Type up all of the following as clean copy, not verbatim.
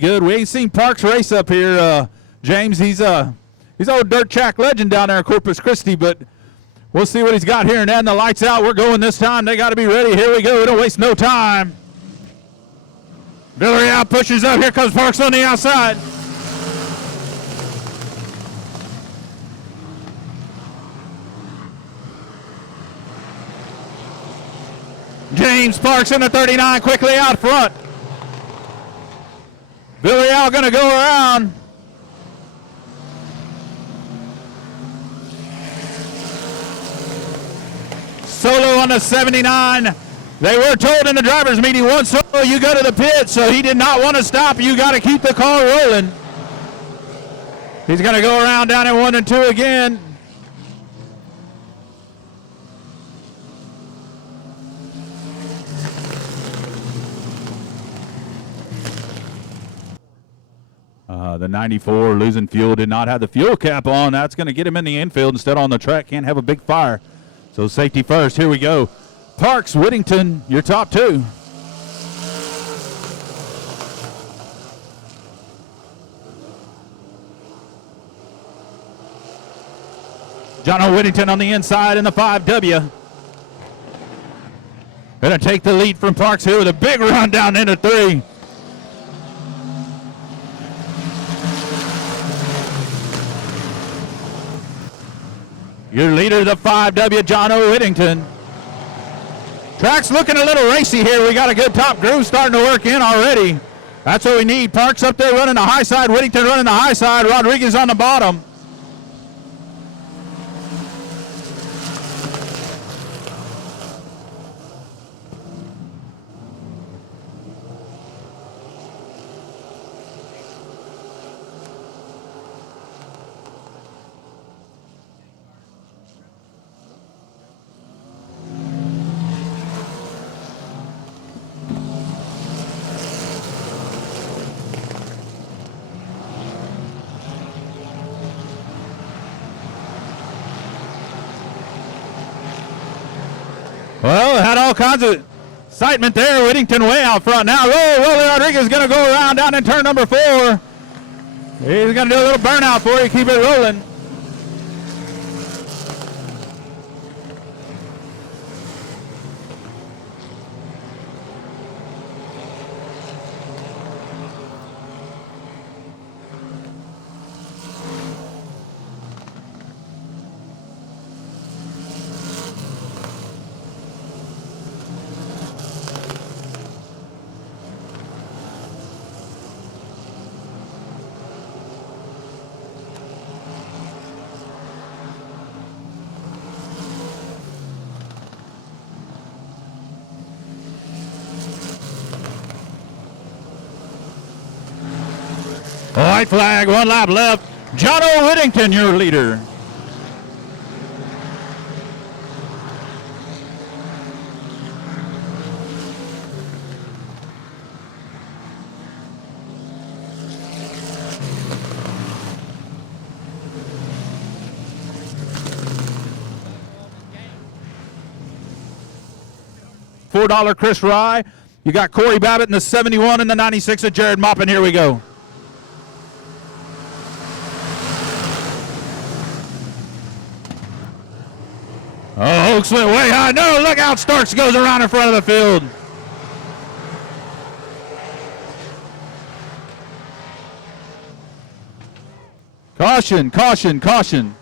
Good. We ain't seen Parks race up here, James. He's old dirt track legend down there in Corpus Christi, but we'll see what he's got here. And then the lights out. We're going this time. They got to be ready. Here we go. We don't waste no time. Villarreal pushes up. Here comes Parks on the outside. James Parks in the 39 quickly out front. Villarreal going to go around. Solo on the 79. They were told in the driver's meeting, once Solo, you go to the pit, so he did not want to stop. You got to keep the car rolling. He's going to go around down in 1 and 2 again. The 94 losing fuel, did not have the fuel cap on. That's going to get him in the infield instead on the track. Can't have a big fire. So safety first. Here we go. Parks, Whittington, your top two. John Whittington on the inside in the 5W. Going to take the lead from Parks here with a big run down into 3. Your leader, the 5W, John Whittington. Track's looking a little racy here. We got a good top groove starting to work in already. That's what we need. Parks up there running the high side. Whittington running the high side. Rodriguez on the bottom. Well, had all kinds of excitement there. Whittington way out front now. Willie Rodriguez is going to go around down in turn number 4. He's going to do a little burnout for you. Keep it rolling. White flag, 1 lap left. John Whittington, your leader. $4 Chris Rye. You got Corey Babbitt in the 71 and the 96 of Jared Moppin. Here we go. Oh, Oaks went way high. No, look out. Starks goes around in front of the field. Caution, caution, caution.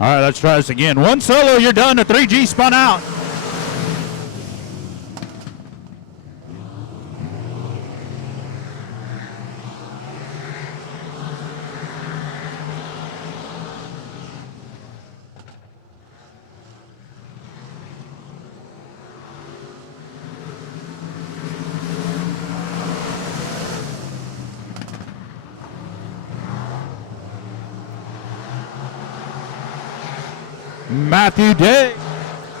All right, let's try this again. 1 solo, you're done. The 3G spun out.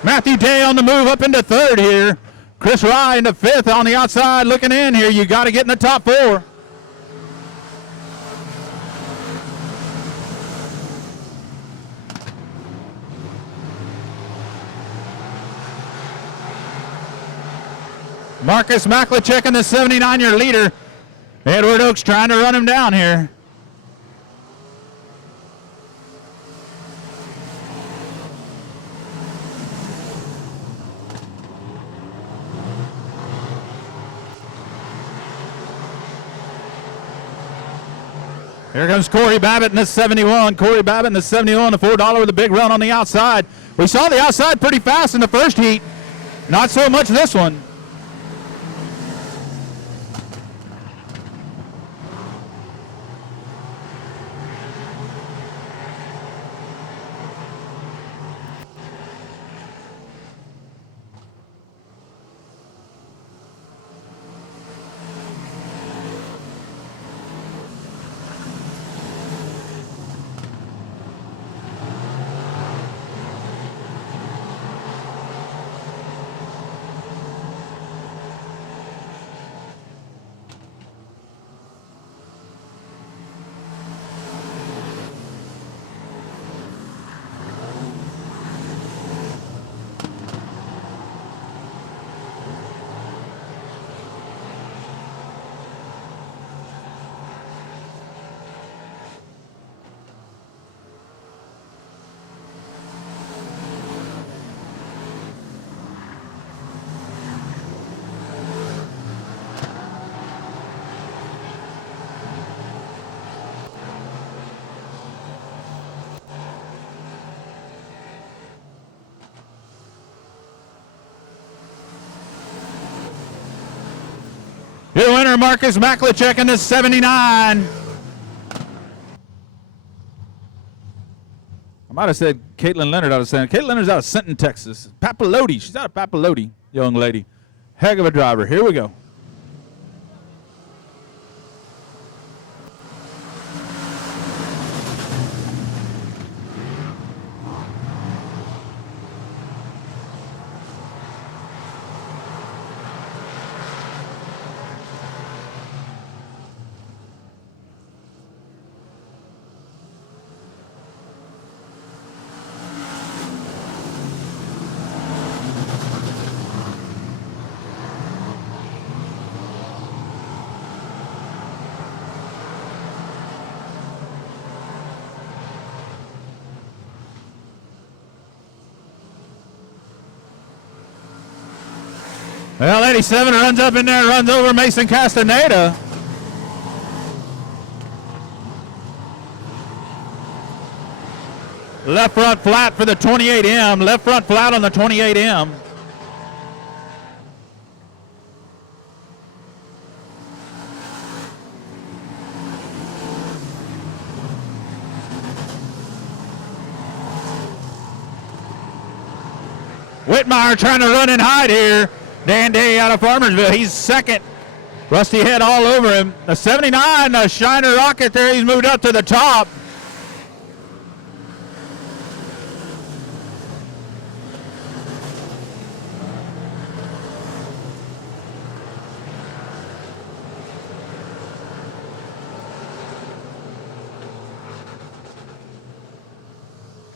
Matthew Day on the move up into third here. Chris Rye in the 5th on the outside looking in here. You got to get in the top 4. Marcus Maklicek in the 79-year leader. Edward Oaks trying to run him down here. Here comes Corey Babbitt in the 71. Corey Babbitt in the 71, the $4 with a big run on the outside. We saw the outside pretty fast in the first heat. Not so much this one. Your winner, Marcus Maklicek in the 79. I might have said Caitlin Leonard. I was saying Caitlin Leonard's out of Sinton, Texas. Papalote. She's out of Papalote, young lady. Heck of a driver. Here we go. Well, 87 runs up in there, runs over Mason Castaneda. Left front flat for the 28M. Left front flat on the 28M. Whitmire trying to run and hide here. Dan Day out of Farmersville. He's second. Rusty Head all over him. The 79, the Shiner Rocket there. He's moved up to the top.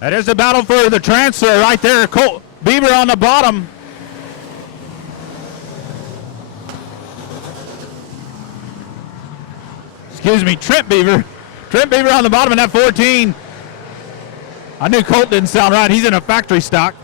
That is the battle for the transfer right there. Colt Beaver on the bottom. Excuse me, Trent Beaver. Trent Beaver on the bottom in that 14. I knew Colt didn't sound right. He's in a factory stock.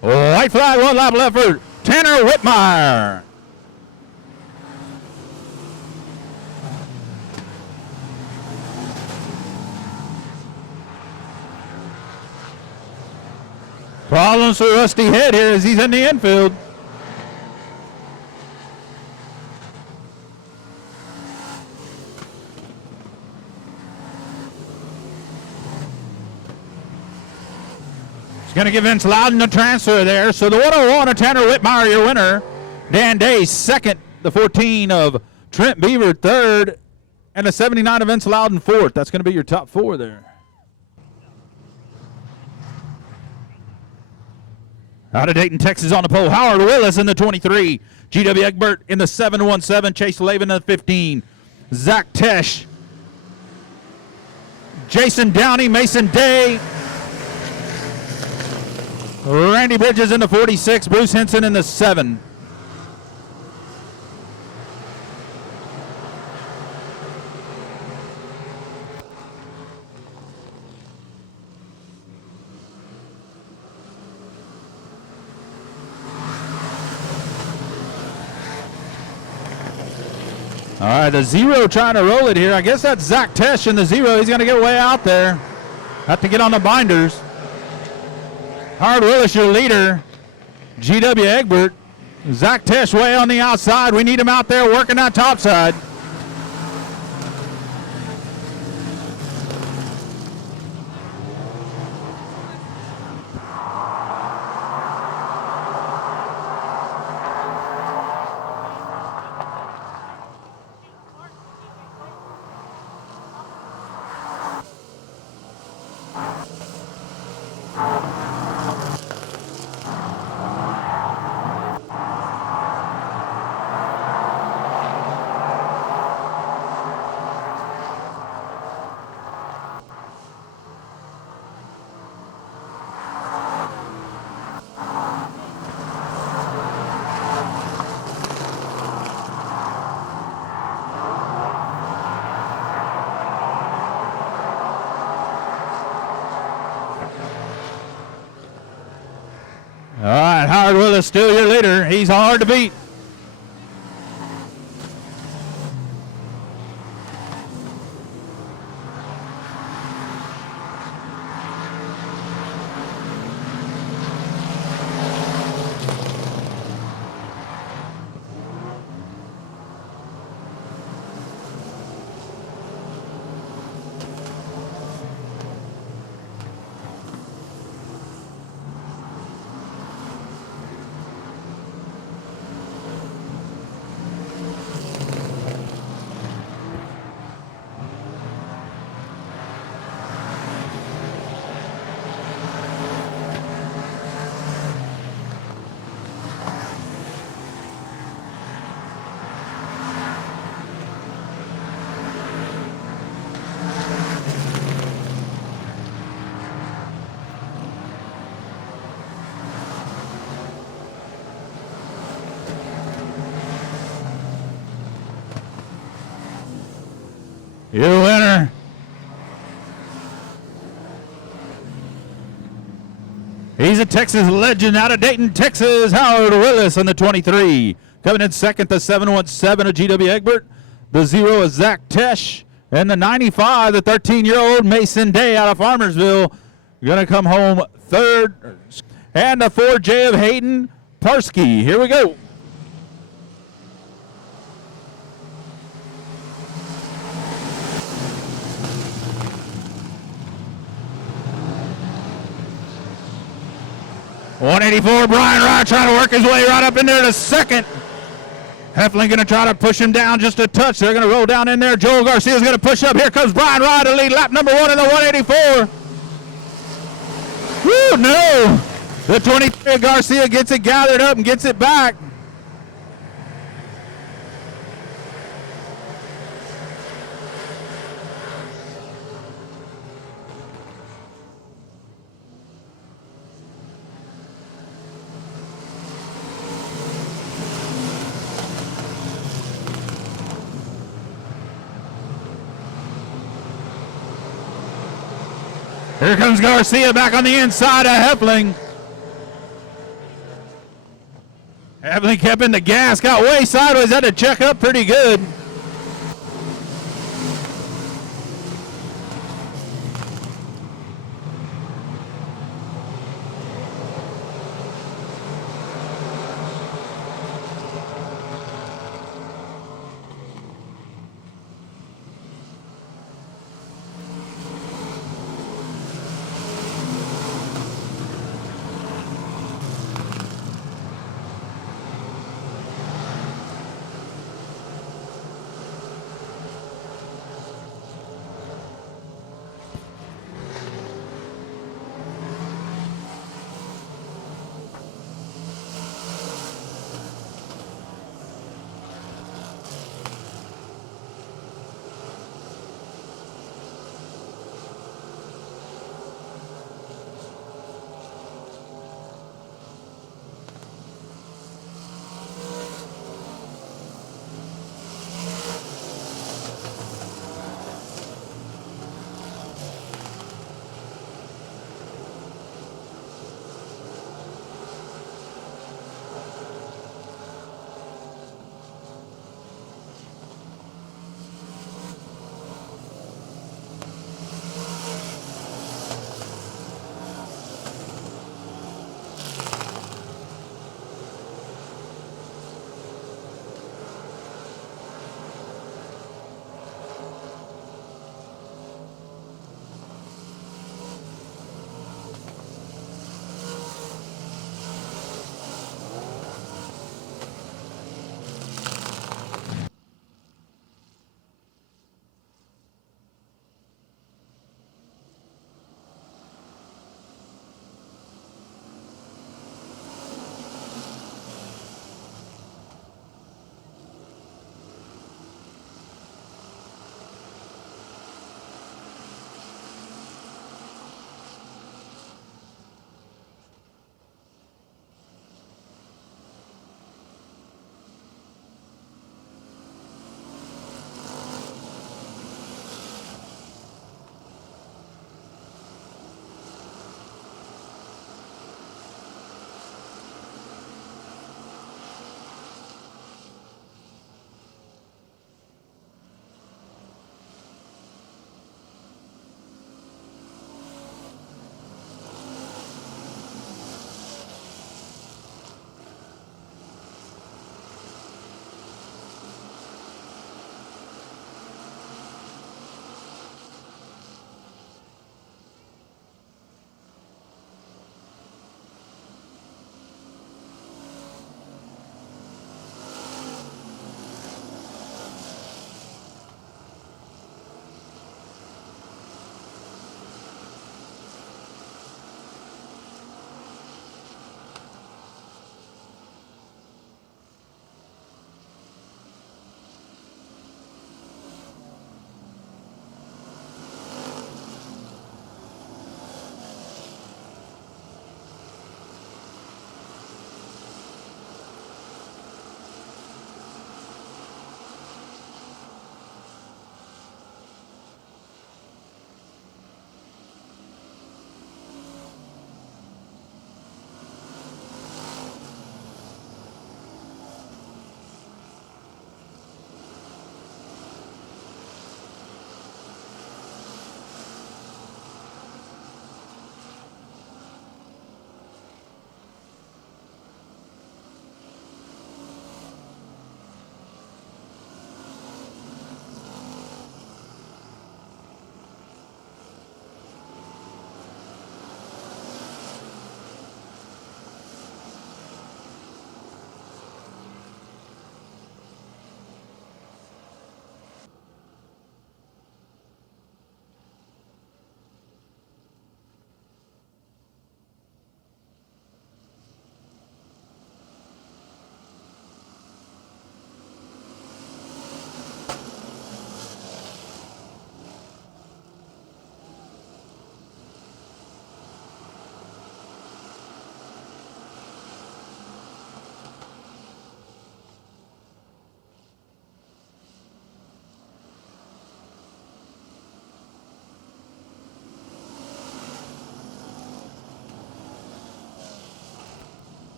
White flag, one lap left for Tanner Whitmire. Problems for Rusty Head here as he's in the infield. Going to give Vince Loudon a transfer there. So the 101 of Tanner Whitmire, your winner. Dan Day, second. The 14 of Trent Beaver, third. And the 79 of Vince Loudon, fourth. That's going to be your top four there. Out of Dayton, Texas on the pole, Howard Willis in the 23. G.W. Egbert in the 717. Chase Lavin in the 15. Zach Tesh. Jason Downey, Mason Day. Randy Bridges in the 46. Bruce Henson in the 7. All right, the 0 trying to roll it here. I guess that's Zach Tesh in the 0. He's going to get way out there. Have to get on the binders. Howard Willis, your leader. G.W. Egbert. Zach Tesh way on the outside. We need him out there working that top side. All right, Howard Willis still your leader. He's hard to beat. Your winner. He's a Texas legend out of Dayton, Texas. Howard Willis on the 23. Coming in second, the 717 of G.W. Egbert. The 0 is Zach Tesh. And the 95, the 13-year-old Mason Day out of Farmersville. Going to come home third. And the 4J of Hayden Parsky. Here we go. .184, Brian Wright trying to work his way right up in there to second. Heffling going to try to push him down just a touch. They're going to roll down in there. Joel Garcia's going to push up. Here comes Brian Wright to lead lap number 1 in the 184. Woo, no. The 23 Garcia gets it gathered up and gets it back. Here comes Garcia back on the inside of Heffling. Heffling kept in the gas, got way sideways, had to check up pretty good.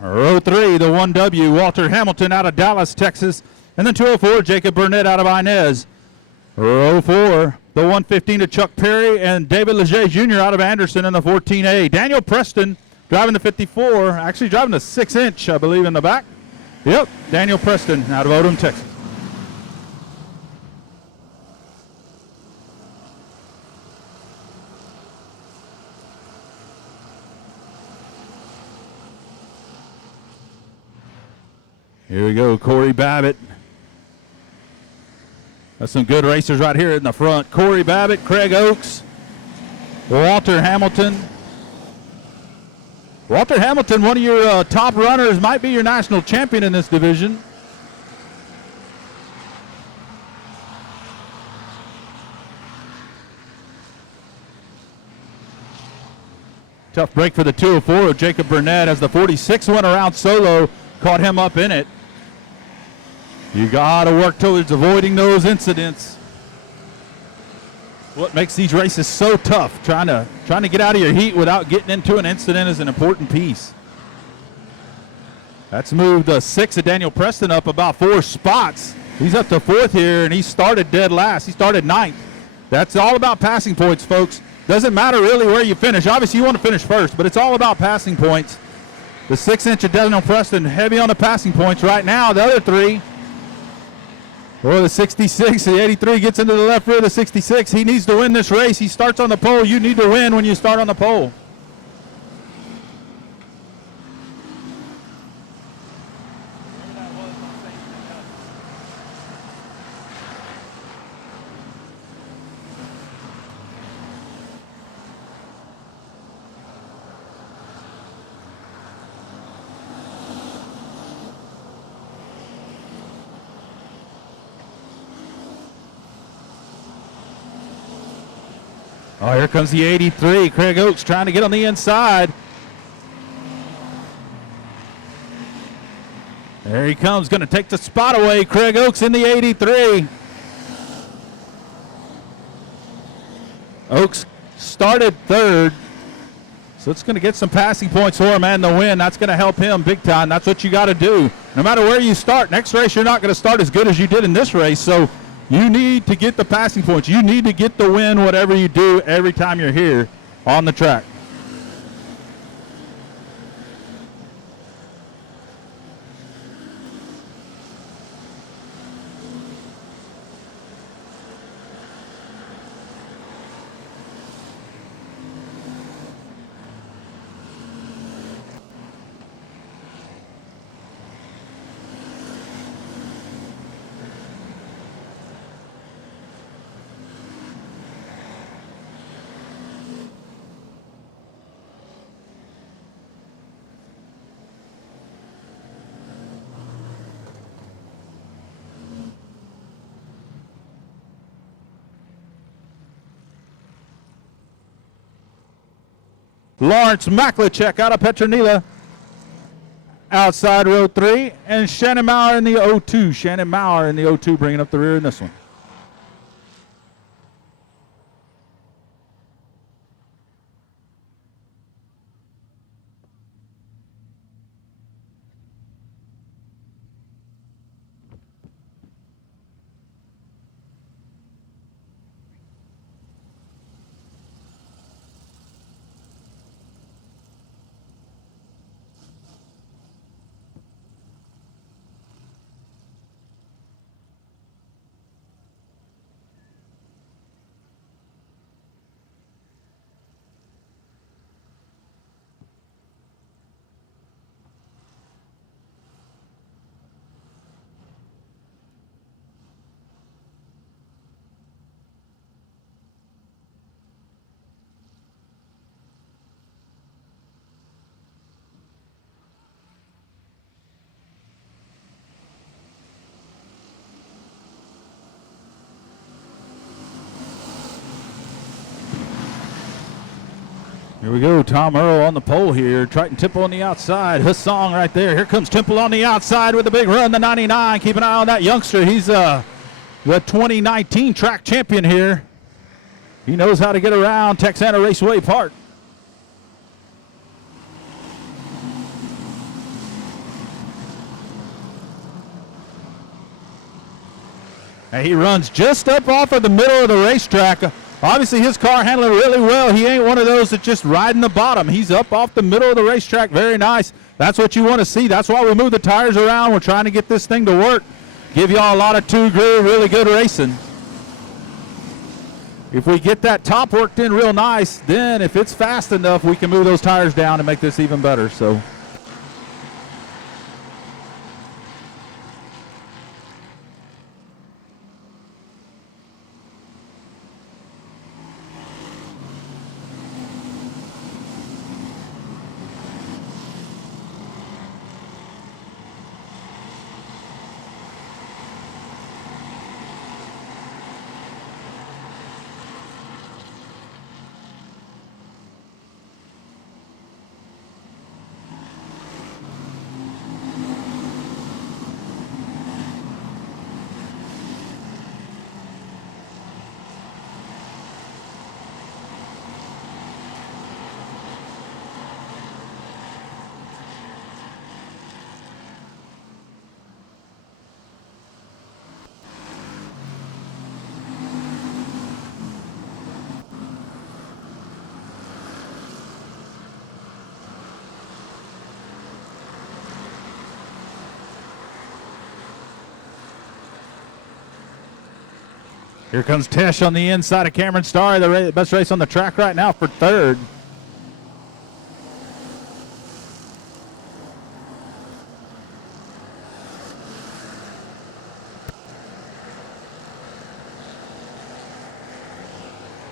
Row 3, the 1W, Walter Hamilton out of Dallas, Texas. And then 204, Jacob Burnett out of Inez. Row 4, the 115 to Chuck Perry and David Leger Jr. out of Anderson in the 14A. Daniel Preston driving the 54, actually driving the 6-inch, I believe, in the back. Yep, Daniel Preston out of Odom, Texas. Here we go, Corey Babbitt. That's some good racers right here in the front. Corey Babbitt, Craig Oakes, Walter Hamilton. Walter Hamilton, one of your top runners, might be your national champion in this division. Tough break for the 204 of Jacob Burnett as the 46 went around solo, caught him up in it. You got to work towards avoiding those incidents. What makes these races so tough, trying to get out of your heat without getting into an incident is an important piece. That's moved the 6 of Daniel Preston up about 4 spots. He's up to 4th here, and he started dead last. He started 9th. That's all about passing points, folks. Doesn't matter really where you finish. Obviously, you want to finish first, but it's all about passing points. The 6-inch of Daniel Preston, heavy on the passing points right now. The other 3, or the 66, the 83 gets into the left rear of the 66. He needs to win this race. He starts on the pole. You need to win when you start on the pole. Oh, here comes the 83. Craig Oakes trying to get on the inside. There he comes, going to take the spot away. Craig Oakes in the 83. Oakes started 3rd, so it's going to get some passing points for him and the win. That's going to help him big time. That's what you got to do. No matter where you start, next race you're not going to start as good as you did in this race, so you need to get the passing points. You need to get the win, whatever you do, every time you're here on the track. Lawrence Maklachek out of Petronila, outside row 3, and Shannon Maurer in the 02. Shannon Maurer in the 02 bringing up the rear in this one. Here we go, Tom Earl on the pole here. Triton Temple on the outside. Hussong right there. Here comes Temple on the outside with a big run, the 99. Keep an eye on that youngster. He's the 2019 track champion here. He knows how to get around Texana Raceway Park. And he runs just up off of the middle of the racetrack. Obviously, his car handling really well. He ain't one of those that's just riding the bottom. He's up off the middle of the racetrack. Very nice. That's what you want to see. That's why we move the tires around. We're trying to get this thing to work. Give y'all a lot of two-groove, really good racing. If we get that top worked in real nice, then if it's fast enough, we can move those tires down and make this even better. So. Here comes Tesh on the inside of Cameron Starr, the best race on the track right now for third.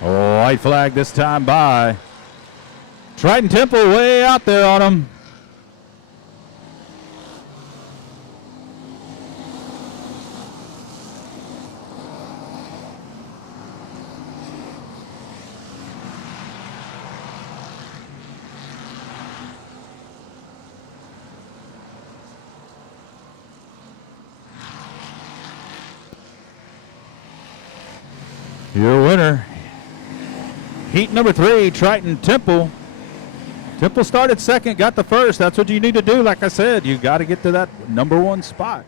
Oh, white flag this time by Triton Temple, way out there on him. Your winner, heat number 3, Triton Temple. Temple started second, got the first. That's what you need to do. Like I said, you got to get to that number 1 spot.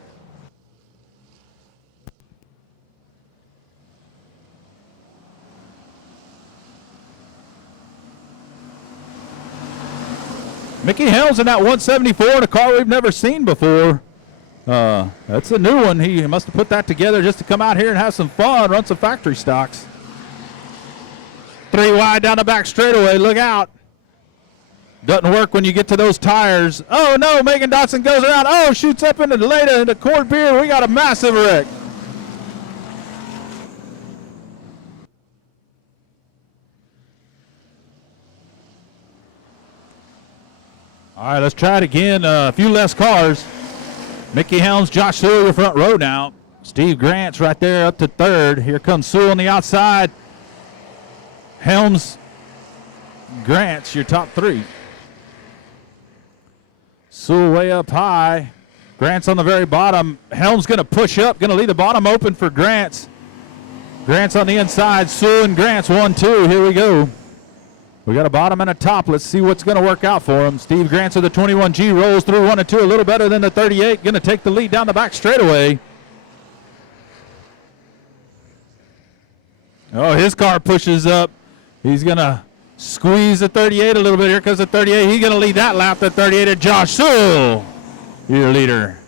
Mickey Helms in that 174 in a car we've never seen before. That's a new one. He must have put that together just to come out here and have some fun, run some factory stocks. 3 wide down the back straightaway. Look out. Doesn't work when you get to those tires. Oh, no. Megan Dotson goes around. Oh, shoots up into Leda into Cord Beer. We got a massive wreck. All right, let's try it again. A few less cars. Mickey Helms, Josh Sewell, your front row now. Steve Grant's right there up to third. Here comes Sewell on the outside. Helms, Grant's your top 3. Sewell way up high. Grant's on the very bottom. Helms going to push up, going to leave the bottom open for Grant's. Grant's on the inside. Sewell and Grant's 1-2. Here we go. We got a bottom and a top. Let's see what's going to work out for him. Steve Grant's of the 21G rolls through 1 and 2, a little better than the 38. Going to take the lead down the back straightaway. Oh, his car pushes up. He's going to squeeze the 38 a little bit. Here comes the 38. He's going to lead that lap. The 38 of Josh Sewell, your leader.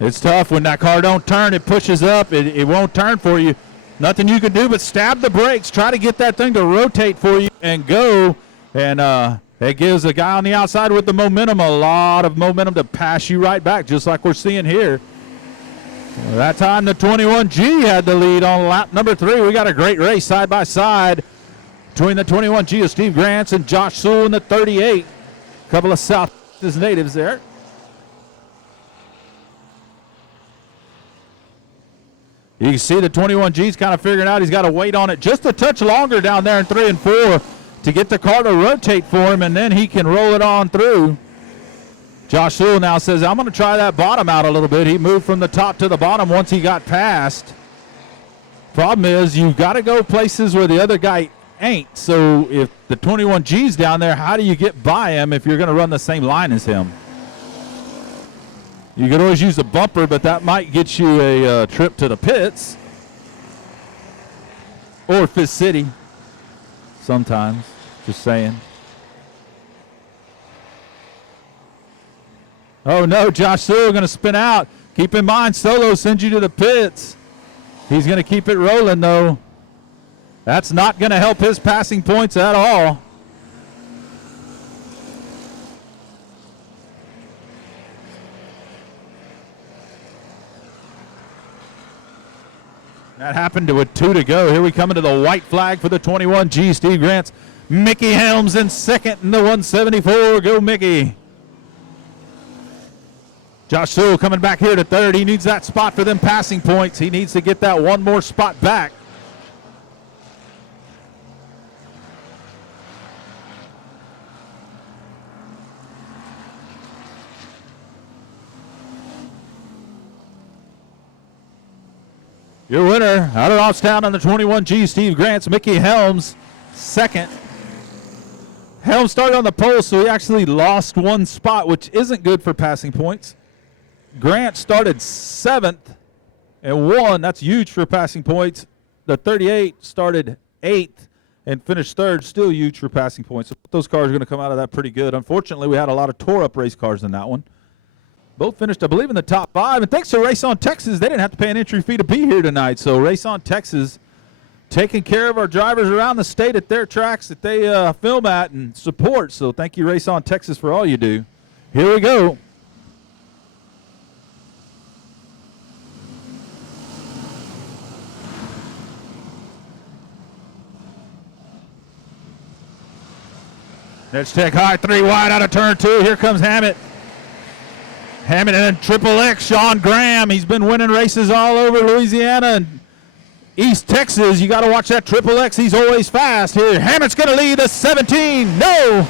It's tough when that car don't turn. It pushes up. It won't turn for you. Nothing you can do but stab the brakes, try to get that thing to rotate for you and go. And it gives the guy on the outside with the momentum a lot of momentum to pass you right back, just like we're seeing here. That time the 21G had the lead on lap number 3. We got a great race side by side between the 21G of Steve Grants and Josh Sewell in the 38. A couple of South Texas natives there. You can see the 21G's kind of figuring out he's got to wait on it just a touch longer down there in 3 and 4 to get the car to rotate for him, and then he can roll it on through. Josh Sewell now says, I'm going to try that bottom out a little bit. He moved from the top to the bottom once he got past. Problem is, you've got to go places where the other guy ain't. So if the 21G's down there, how do you get by him if you're going to run the same line as him? You could always use a bumper, but that might get you a trip to the pits. Or Fifth City. Sometimes. Just saying. Oh, no. Josh Sewell going to spin out. Keep in mind, Solo sends you to the pits. He's going to keep it rolling, though. That's not going to help his passing points at all. That happened with 2 to go. Here we come into the white flag for the 21G. Steve Grant's Mickey Helms in second in the 174. Go, Mickey. Josh Sewell coming back here to third. He needs that spot for them passing points. He needs to get that one more spot back. Your winner out of Robstown on the 21G, Steve Grant's Mickey Helms, second. Helms started on the pole, so he actually lost one spot, which isn't good for passing points. Grant started 7th and won. That's huge for passing points. The 38 started 8th and finished 3rd, still huge for passing points. So those cars are going to come out of that pretty good. Unfortunately, we had a lot of tore-up race cars in that one. Both finished, I believe, in the top 5. And thanks to Race On Texas, they didn't have to pay an entry fee to be here tonight. So Race On Texas taking care of our drivers around the state at their tracks that they film at and support. So thank you, Race On Texas, for all you do. Here we go. Let's take high 3 wide out of turn 2. Here comes Hammett. Hammett and Triple X, Sean Graham. He's been winning races all over Louisiana and East Texas. You got to watch that Triple X. He's always fast. Here, Hammett's going to lead the 17. No!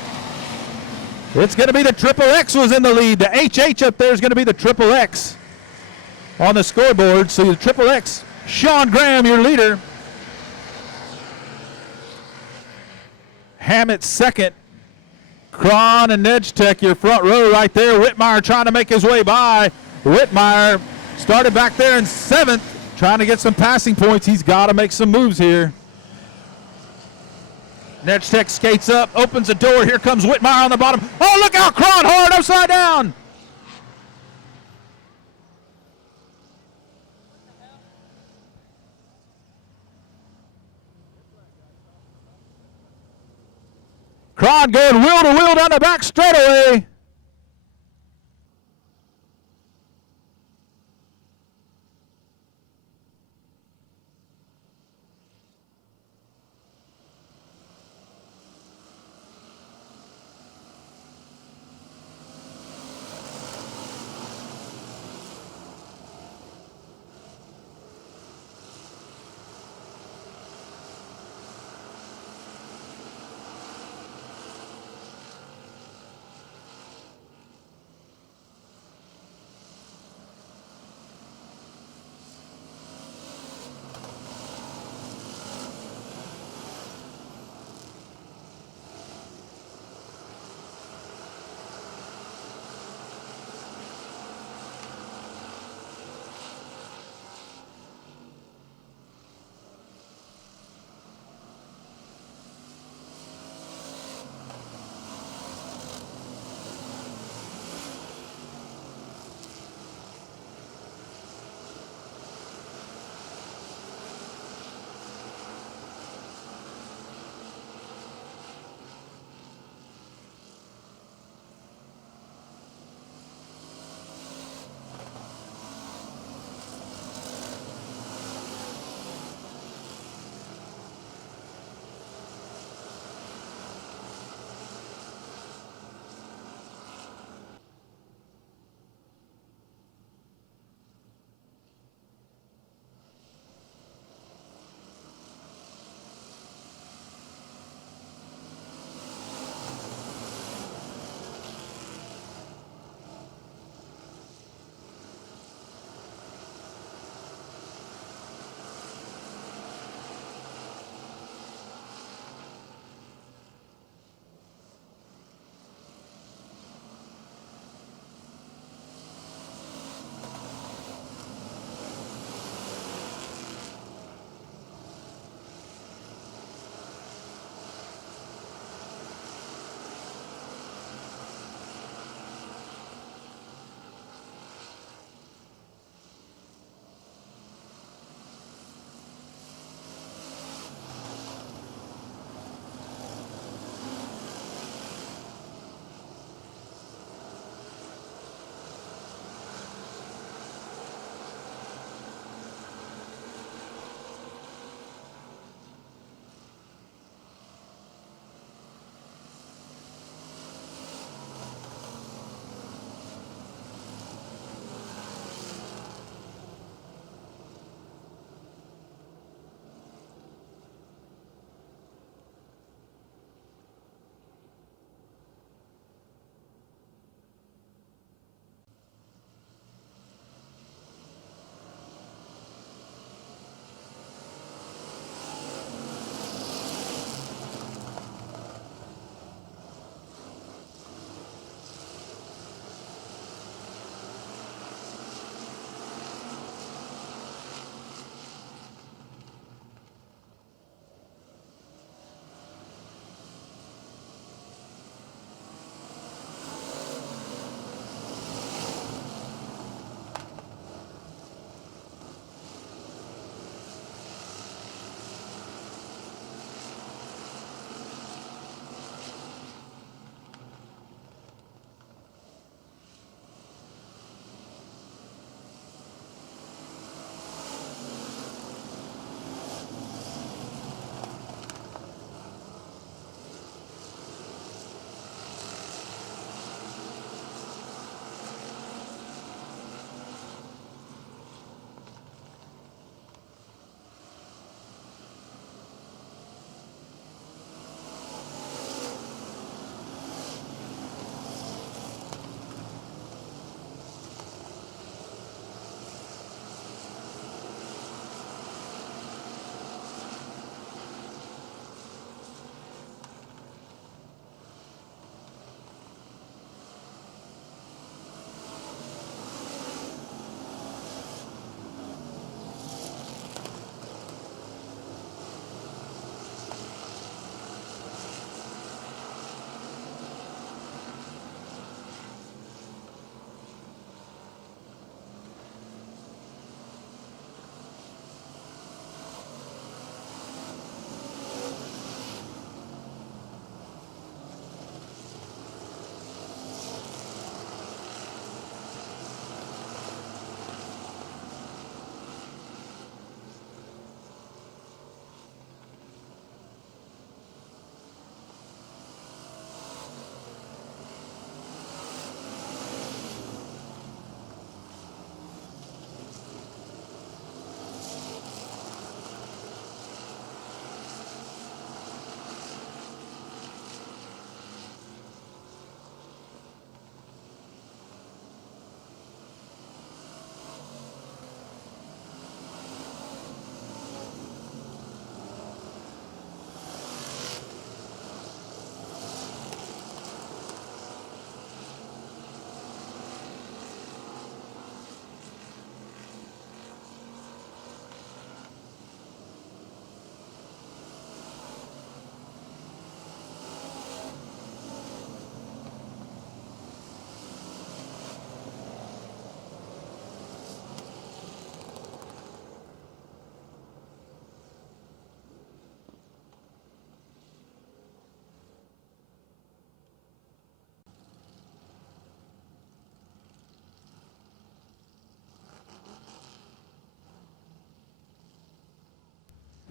It's going to be the Triple X was in the lead. The HH up there is going to be the Triple X on the scoreboard. So the Triple X, Sean Graham, your leader. Hammett second. Cron and Nedgetech, your front row right there. Whitmire trying to make his way by. Whitmire started back there in 7th, trying to get some passing points. He's got to make some moves here. Nedgetech skates up, opens the door. Here comes Whitmire on the bottom. Oh, look out, Cron hard upside down. Cron going wheel to wheel down the back straightaway.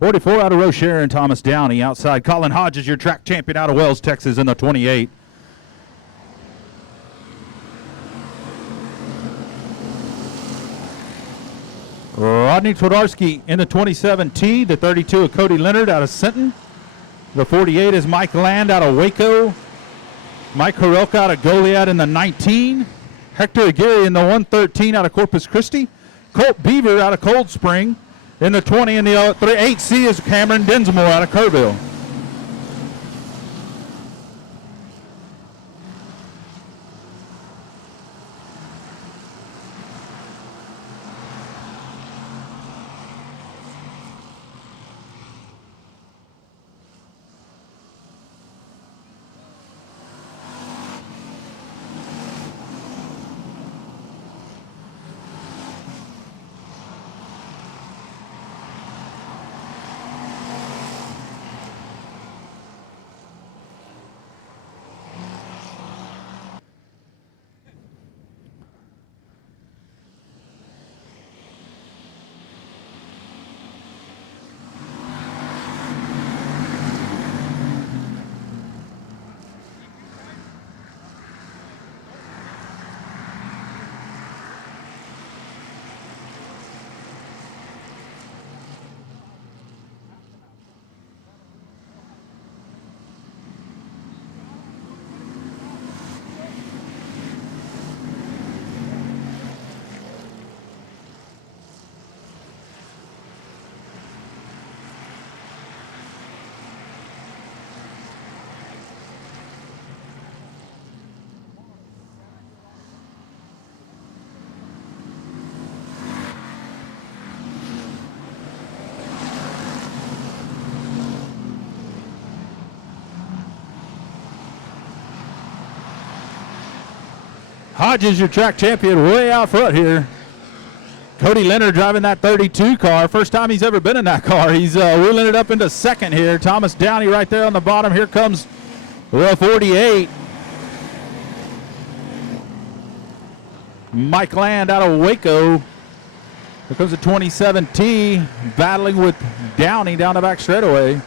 44 out of Rocher and Thomas Downey. Outside, Colin Hodges, your track champion out of Wells, Texas in the 28. Rodney Twodarski in the 27T. The 32 of Cody Leonard out of Sinton. The 48 is Mike Land out of Waco. Mike Horelka out of Goliad in the 19. Hector Aguirre in the 113 out of Corpus Christi. Colt Beaver out of Cold Spring in the 20. And the 8C is Cameron Dinsmore out of Kerrville. Hodges, your track champion, way out front here. Cody Leonard driving that 32 car. First time he's ever been in that car. He's wheeling it up into second here. Thomas Downey right there on the bottom. Here comes the 48. Mike Land out of Waco. Here comes the 27T battling with Downey down the back straightaway.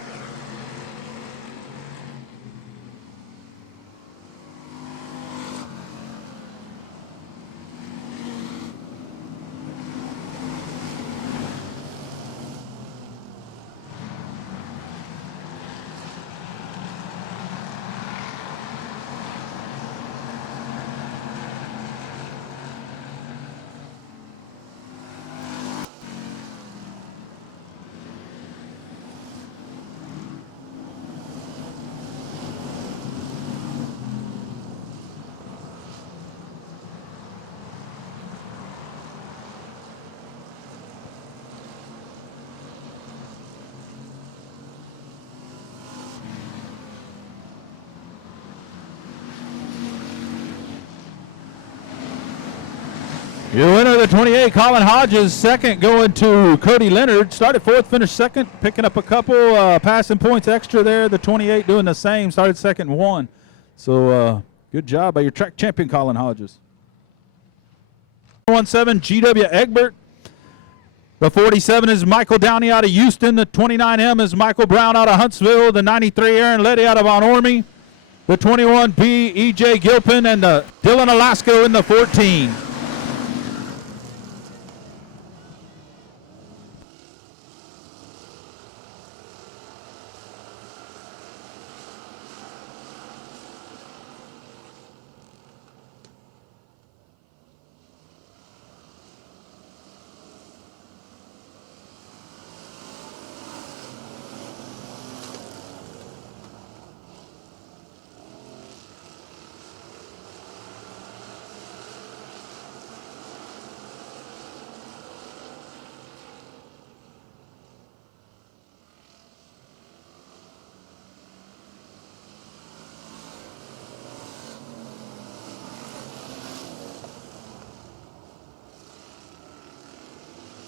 Your winner of the 28, Colin Hodges. Second going to Cody Leonard. Started fourth, finished second, picking up a couple passing points extra there. The 28 doing the same. Started second and won. So good job by your track champion, Colin Hodges. 17, GW Egbert. The 47 is Michael Downey out of Houston. The 29M is Michael Brown out of Huntsville. The 93, Aaron Letty out of Von Ormy. The 21B, EJ Gilpin, and the Dylan Alasko in the 14.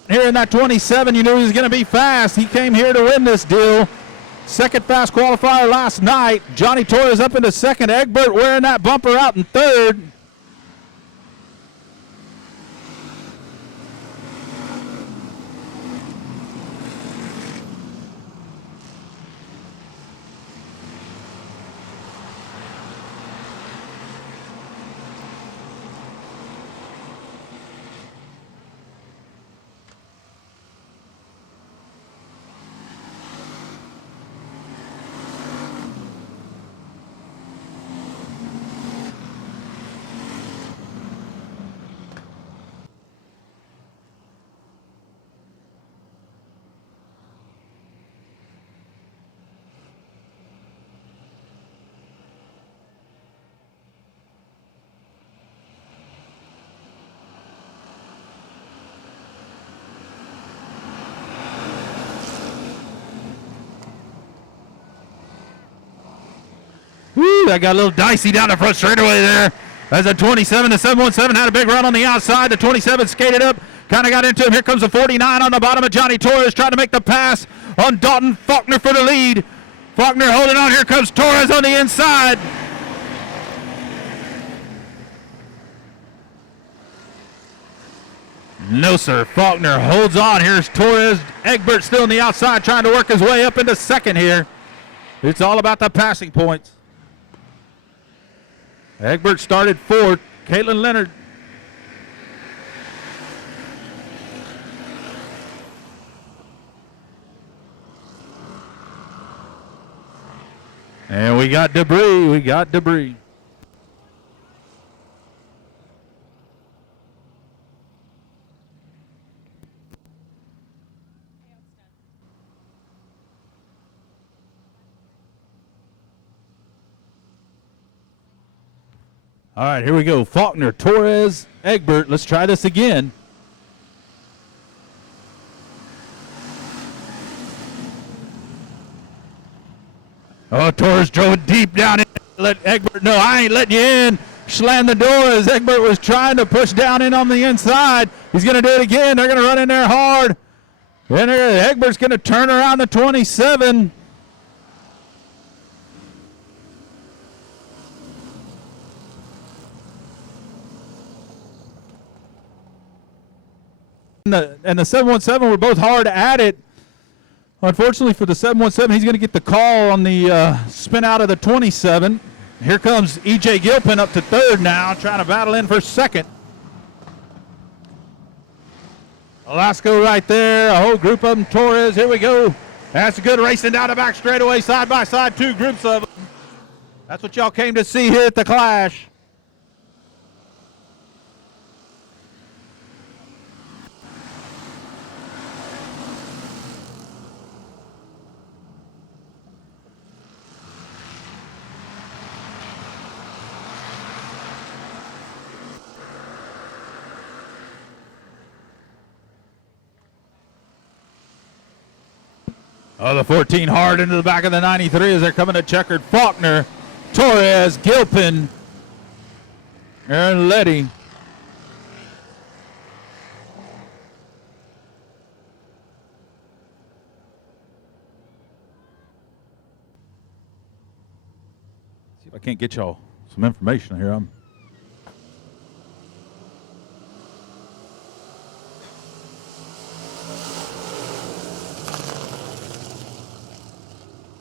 Here in that 27, you knew he was going to be fast. He came here to win this deal. Second fast qualifier last night. Johnny Torres up into second. Egbert wearing that bumper out in third. that got a little dicey down the front straightaway there. As the 27, the 717 had a big run on the outside. The 27 skated up, kind of got into him. Here comes the 49 on the bottom of Johnny Torres, trying to make the pass on Dalton Faulkner for the lead. Faulkner holding on. Here comes Torres on the inside. No, sir. Faulkner holds on. Here's Torres. Egbert still on the outside, trying to work his way up into second here. It's all about the passing points. Egbert started fourth. Caitlin Leonard. And we got debris. We got debris. All right, here we go. Faulkner, Torres, Egbert. Let's try this again. Oh, Torres drove it deep down in. Let Egbert know, I ain't letting you in. Slammed the door as Egbert was trying to push down in on the inside. He's going to do it again. They're going to run in there hard. And Egbert's going to turn around the 27. And the 717 were both hard at it. Unfortunately for the 717, he's going to get the call on the spin out of the 27. Here comes E.J. Gilpin up to third now, trying to battle in for second. Alaska right there, a whole group of them. Torres, here we go. That's a good racing down the back straightaway, side by side, two groups of them. That's what y'all came to see here at the Clash. Oh, the 14 hard into the back of the 93 as they're coming to checkered. Faulkner, Torres, Gilpin, and Letty. See if I can't get y'all some information here.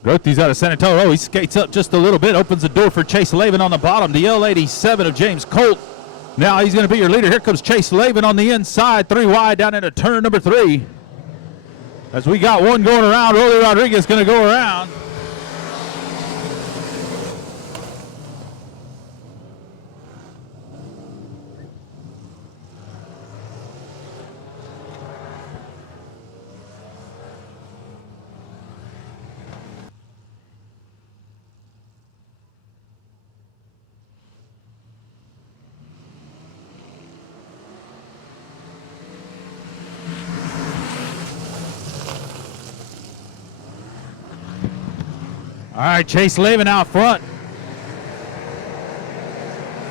Grothy's out of San Antonio. Oh, he skates up just a little bit, opens the door for Chase Lavin on the bottom. The L87 of James Colt. Now he's going to be your leader. Here comes Chase Lavin on the inside, 3 wide down into turn number 3. As we got one going around, Rolly Rodriguez going to go around. All right, Chase Lavin out front.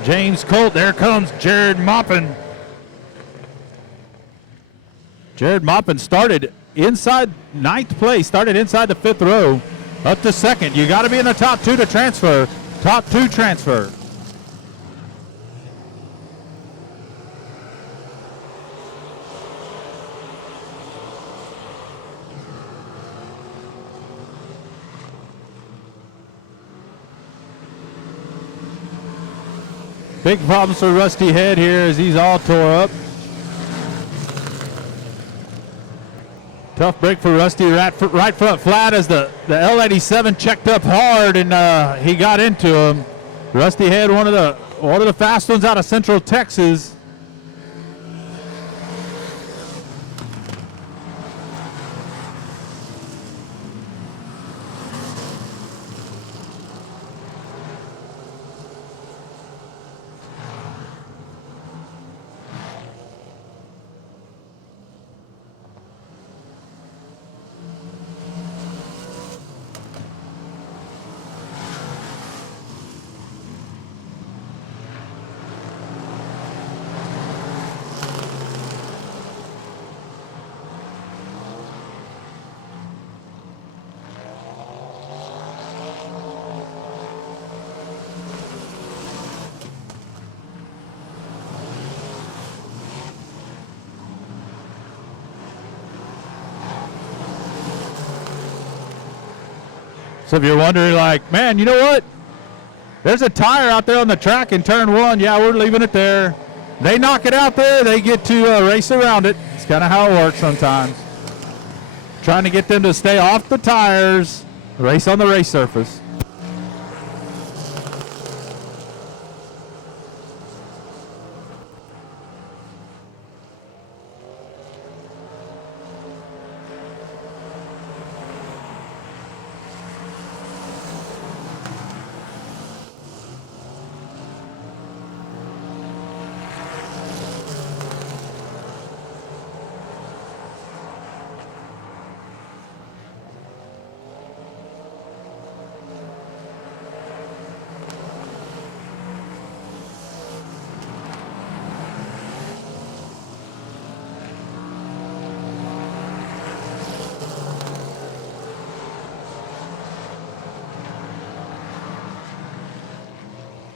James Colt, there comes Jared Moppin. Jared Moppin started inside 9th place, started inside the 5th row, up to 2nd. You got to be in the top 2 to transfer. Top 2 transfer. Big problems for Rusty Head here as he's all tore up. Tough break for Rusty, right front flat as the L87 checked up hard and he got into him. Rusty Head, one of the fast ones out of Central Texas. So if you're wondering, like, man, you know what? There's a tire out there on the track in turn 1. Yeah, we're leaving it there. They knock it out there. They get to race around it. It's kind of how it works sometimes. Trying to get them to stay off the tires, race on the race surface.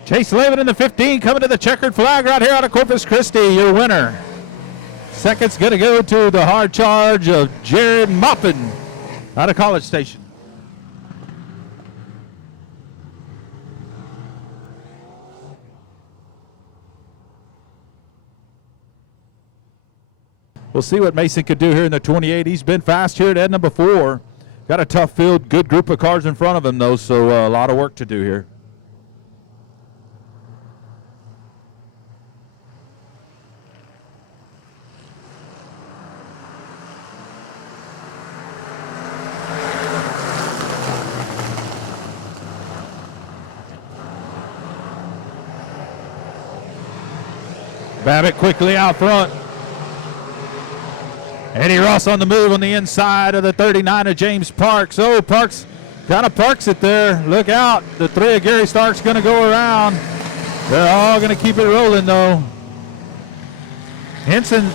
Chase Levin in the 15 coming to the checkered flag right here out of Corpus Christi, your winner. Second's going to go to the hard charge of Jared Moppin out of College Station. We'll see what Mason could do here in the 28. He's been fast here at Edna before. Got a tough field, good group of cars in front of him, though, so a lot of work to do here. Babbitt quickly out front. Eddie Ross on the move on the inside of the 39 of James Parks. Oh, Parks kind of parks it there. Look out. The 3 of Gary Stark's going to go around. They're all going to keep it rolling, though. Henson,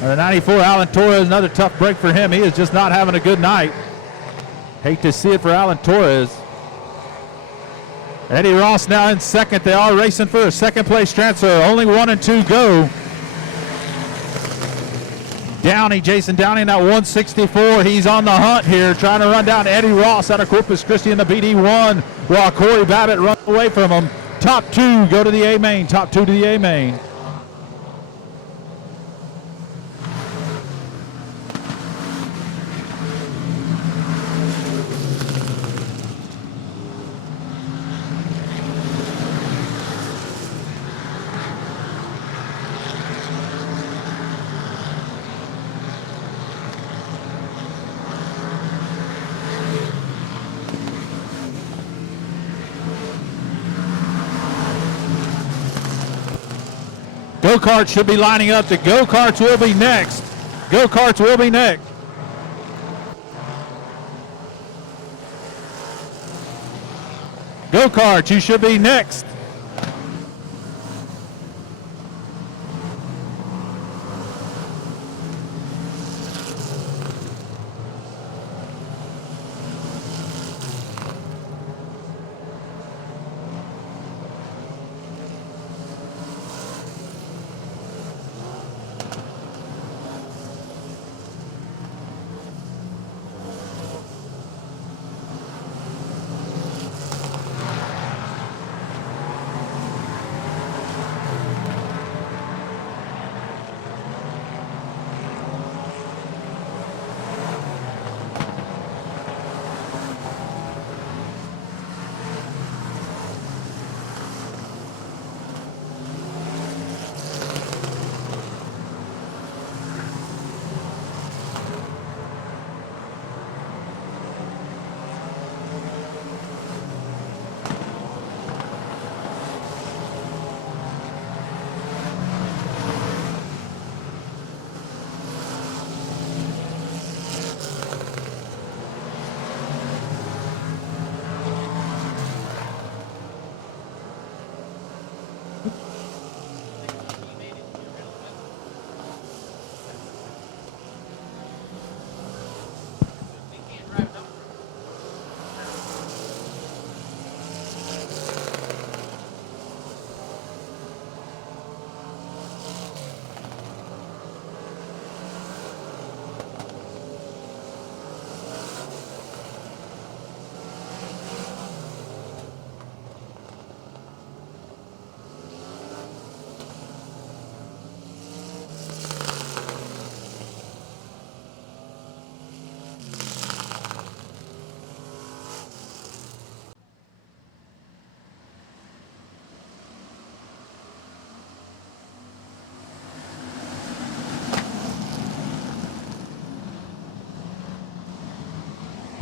the 94 Alan Torres, another tough break for him. He is just not having a good night. Hate to see it for Alan Torres. Eddie Ross now in second. They are racing for a second place transfer. Only 1 and 2 go. Downey, Jason Downey in that 164. He's on the hunt here, trying to run down Eddie Ross out of Corpus Christi in the BD1 while Corey Babbitt runs away from him. Top 2 go to the A main. Top 2 to the A main. Go-karts should be lining up. The go-karts will be next. Go-karts will be next. Go-karts, you should be next.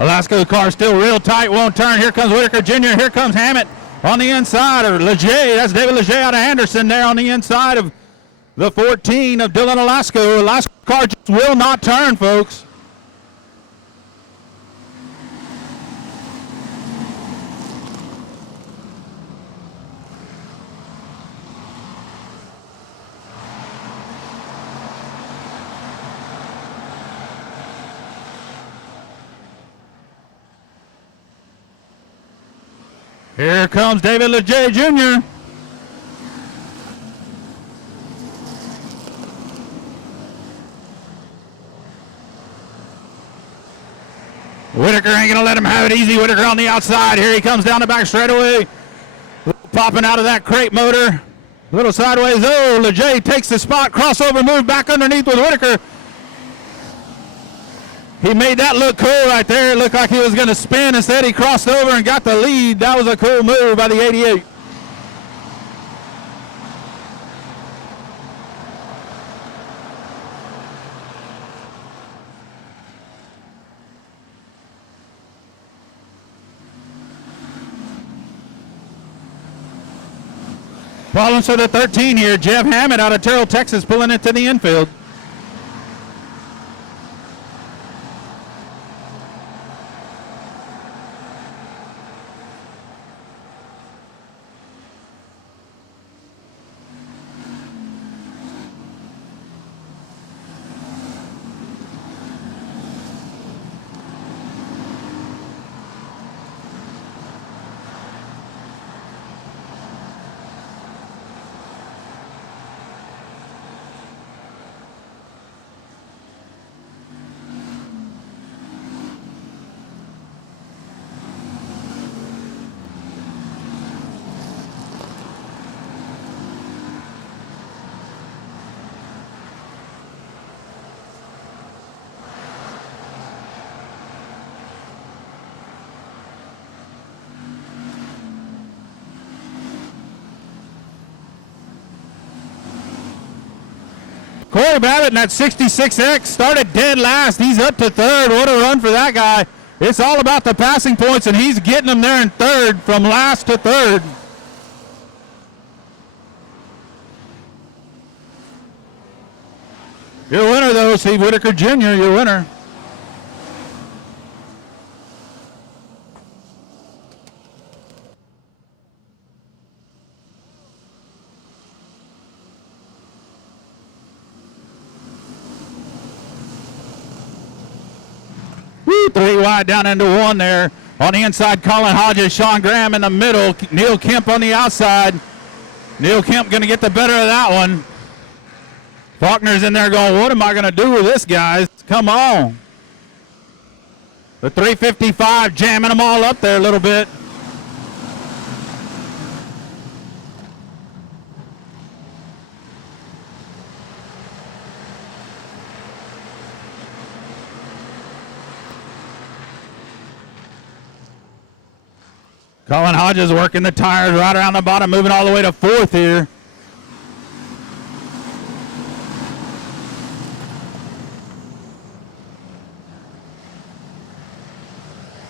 Alaska's car still real tight, won't turn. Here comes Whitaker Jr., here comes Hammett on the inside, or Leger. That's David Leger out of Anderson there on the inside of the 14 of Dylan Alaska. Alaska's car just will not turn, folks. Here comes David Leger Jr. Whitaker ain't going to let him have it easy. Whitaker on the outside. Here he comes down the back straightaway. Popping out of that crate motor. Little sideways. Oh, Leger takes the spot. Crossover move back underneath with Whitaker. He made that look cool right there. It looked like he was going to spin. Instead, he crossed over and got the lead. That was a cool move by the 88. Problems for the 13 here. Jeff Hammett out of Terrell, Texas, pulling it to the infield. Corey Babbitt in that 66X started dead last. He's up to third. What a run for that guy. It's all about the passing points, and he's getting them there in third from last to third. Your winner, though, Steve Whitaker Jr., your winner. Three wide down into one there. On the inside, Colin Hodges, Sean Graham in the middle, Neil Kemp on the outside. Neil Kemp going to get the better of that one. Faulkner's in there going, what am I going to do with this, guys? Come on. The 355 jamming them all up there a little bit. Colin Hodges working the tires right around the bottom, moving all the way to fourth here.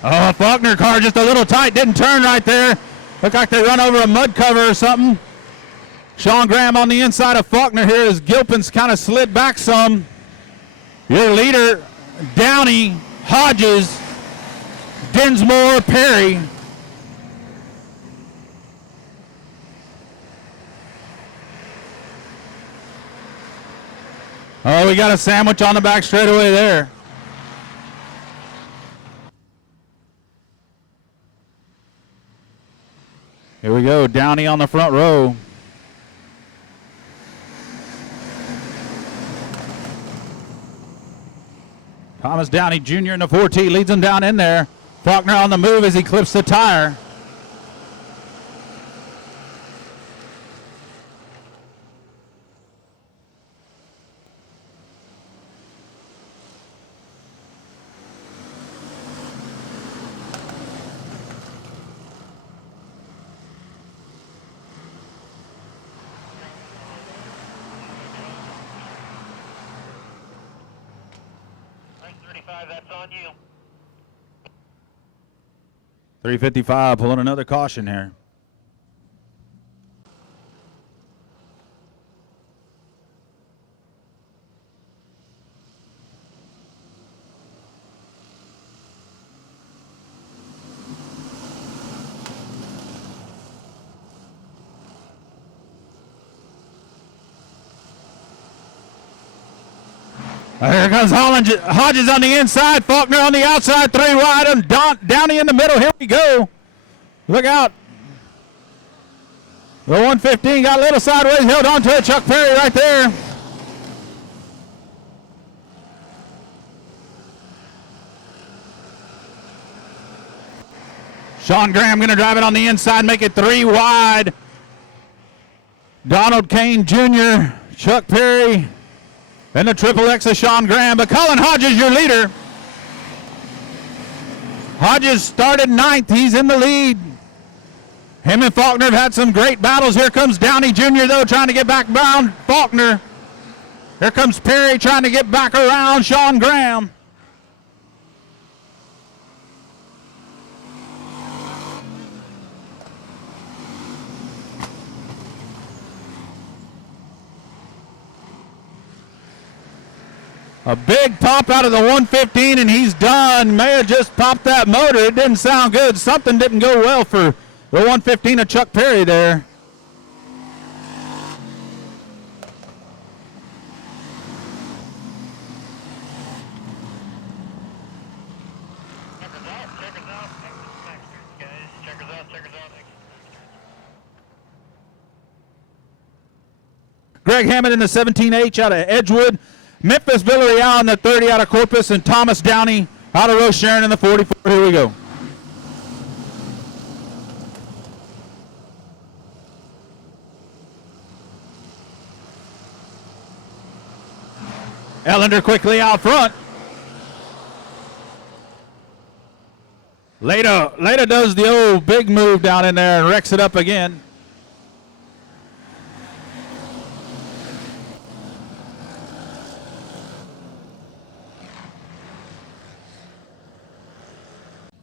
Oh, Faulkner car just a little tight, didn't turn right there. Looked like they run over a mud cover or something. Sean Graham on the inside of Faulkner here as Gilpin's kind of slid back some. Your leader, Downey, Hodges, Dinsmore, Perry. Oh, we got a sandwich on the back straightaway there. Here we go, Downey on the front row. Thomas Downey Jr. in the 4T leads him down in there. Faulkner on the move as he clips the tire. That's on you. 355 pulling another caution here. Here comes Hodges on the inside, Faulkner on the outside, 3 wide, and Downey in the middle. Here we go. Look out. The 115 got a little sideways, held on to it. Chuck Perry right there. Sean Graham going to drive it on the inside, make it 3 wide. Donald Kane Jr., Chuck Perry, and the triple X of Sean Graham. But Colin Hodges, your leader. Hodges started 9th. He's in the lead. Him and Faulkner have had some great battles. Here comes Downey Jr., though, trying to get back around Faulkner. Here comes Perry trying to get back around Sean Graham. A big pop out of the 115, and he's done. May have just popped that motor. It didn't sound good. Something didn't go well for the 115 of Chuck Perry there. Greg Hammond in the 17H out of Edgewood. Memphis Villarreal in the 30 out of Corpus, and Thomas Downey out of Rose Sharon in the 44. Here we go. Ellender quickly out front. Leda does the old big move down in there and wrecks it up again.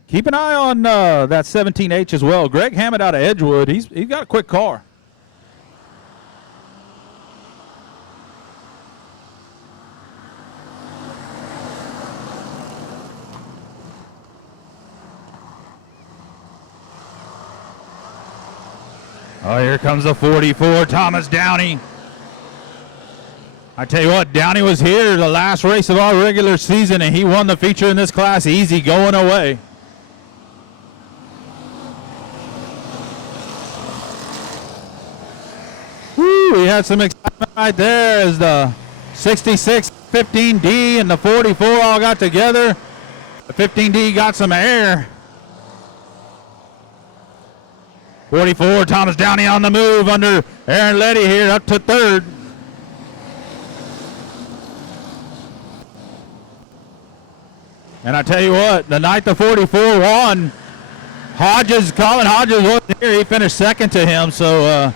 Keep an eye on that 17H as well. Greg Hammond out of Edgewood. He's got a quick car. Oh, here comes the 44, Thomas Downey. I tell you what, Downey was here the last race of our regular season, and he won the feature in this class easy going away. We had some excitement right there as the 66 15D and the 44 all got together. The 15D got some air. 44, Thomas Downey on the move under Aaron Letty here up to 3rd. And I tell you what, the night the 44 won, Colin Hodges wasn't here. He finished 2nd to him, so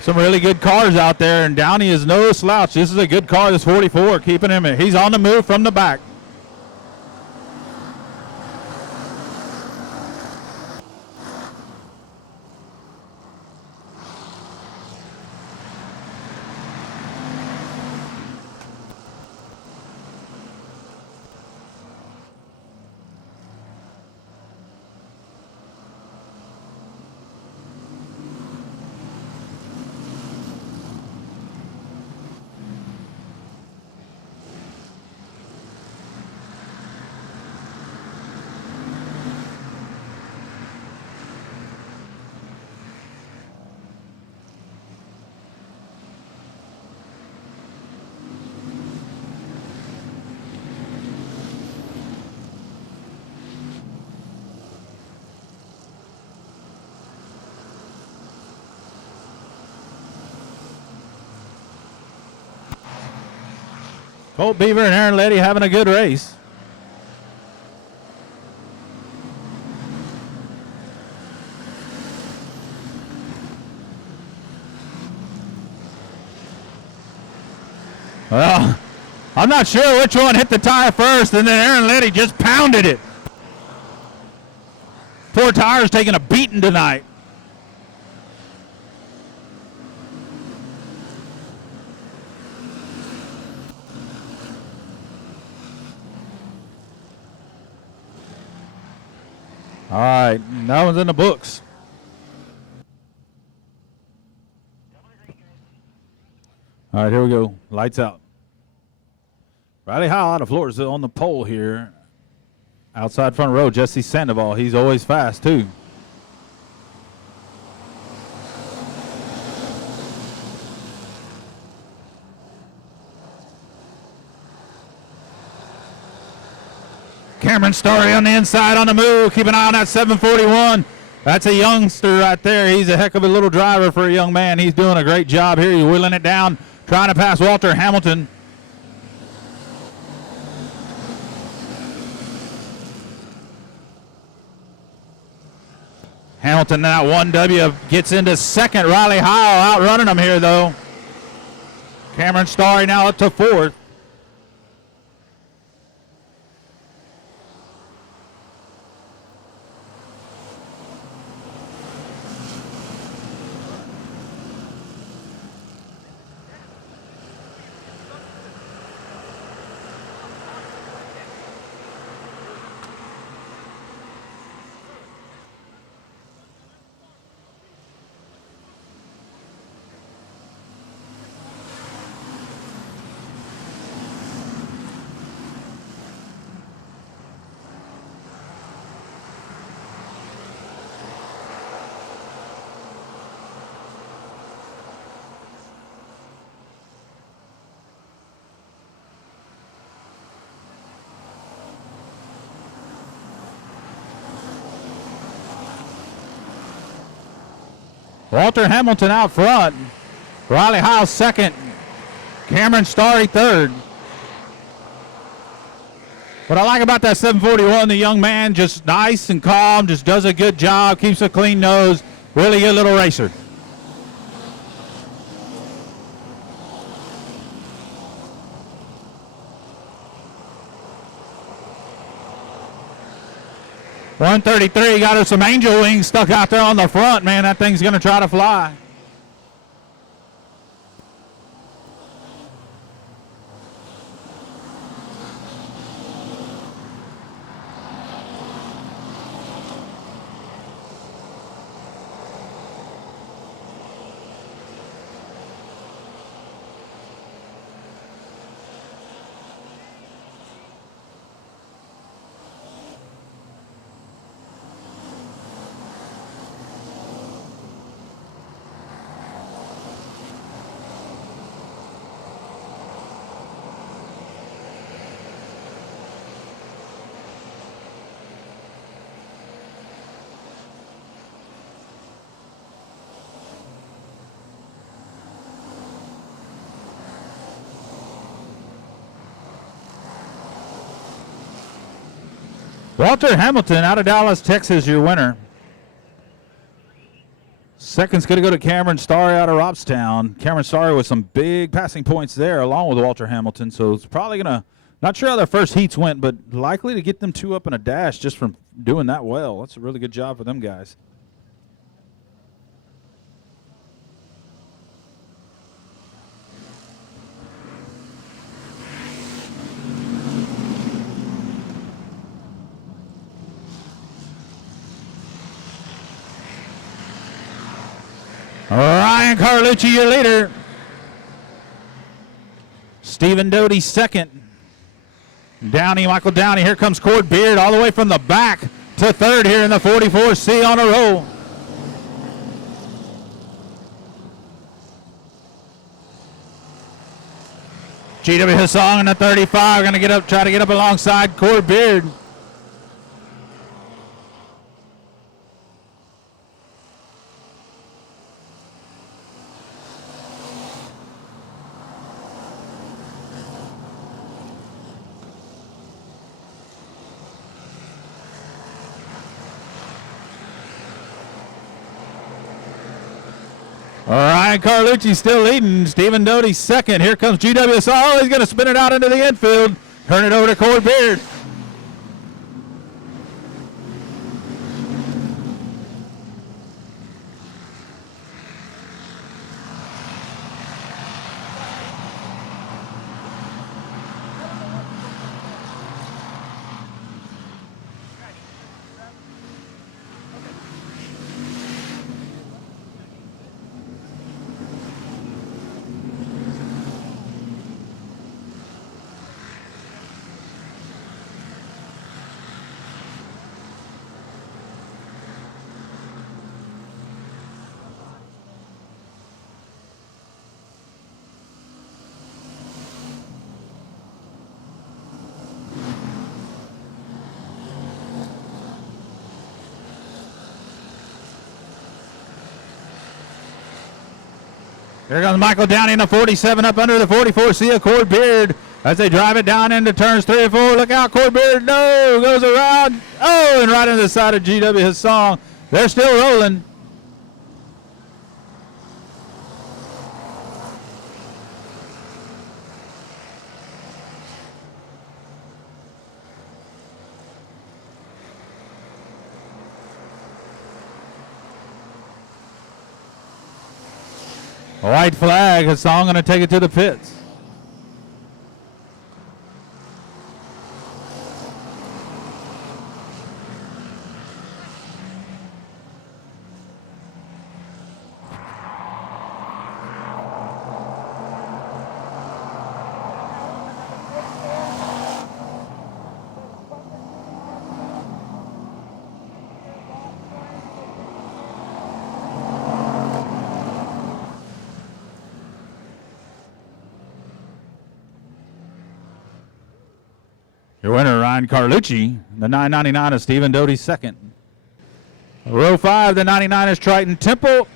some really good cars out there, and Downey is no slouch. This is a good car, this 44, keeping him. He's on the move from the back. Colt Beaver and Aaron Letty having a good race. Well, I'm not sure which one hit the tire first, and then Aaron Letty just pounded it. Poor tires taking a beating tonight. All right, that one's in the books. All right, here we go. Lights out. Riley Howell out of Florida on the pole here. Outside front row, Jesse Sandoval. He's always fast, too. Cameron Starry on the inside on the move. Keep an eye on that 741. That's a youngster right there. He's a heck of a little driver for a young man. He's doing a great job here. He's wheeling it down, trying to pass Walter Hamilton. Hamilton now 1W gets into second. Riley Howell outrunning him here, though. Cameron Starry now up to fourth. Walter Hamilton out front. Riley Howell second. Cameron Starry third. What I like about that 741, the young man, just nice and calm, just does a good job, keeps a clean nose. Really good little racer. .133 got her some angel wings stuck out there on the front, man. That thing's going to try to fly. Walter Hamilton out of Dallas, Texas, your winner. Second's going to go to Cameron Starry out of Robstown. Cameron Starry with some big passing points there along with Walter Hamilton. So it's probably going to, not sure how their first heats went, but likely to get them two up in a dash just from doing that well. That's a really good job for them guys. Ryan Carlucci, your leader. Stephen Doty, second. Downey, Michael Downey. Here comes Cord Beard all the way from the back to third here in the 44C on a roll. GW Hassong in the 35. Going to get up, try to get up alongside Cord Beard. Ryan Carlucci still leading. Stephen Doty second. Here comes GWS. Oh, he's going to spin it out into the infield. Turn it over to Cord Beard. Here comes Michael Downey in the 47 up under the 44. See a Cord Beard as they drive it down into turns 3 and 4. Look out, Cord Beard. No, goes around. Oh, and right into the side of GW Hassan. They're still rolling. A white flag. Hassan going to take it to the pits. Your winner, Ryan Carlucci. The 999 is Stephen Doty second. Row 5, the 99 is Triton Temple,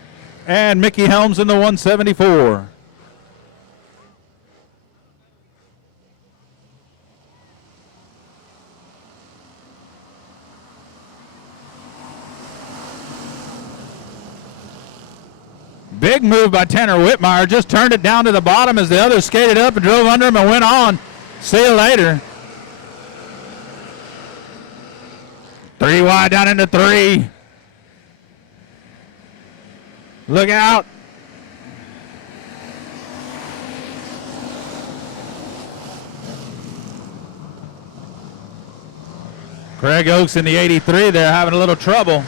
and Mickey Helms in the 174. Big move by Tanner Whitmire. Just turned it down to the bottom as the others skated up and drove under him and went on. See you later. 3 wide down into 3. Look out. Craig Oakes in the 83 there having a little trouble.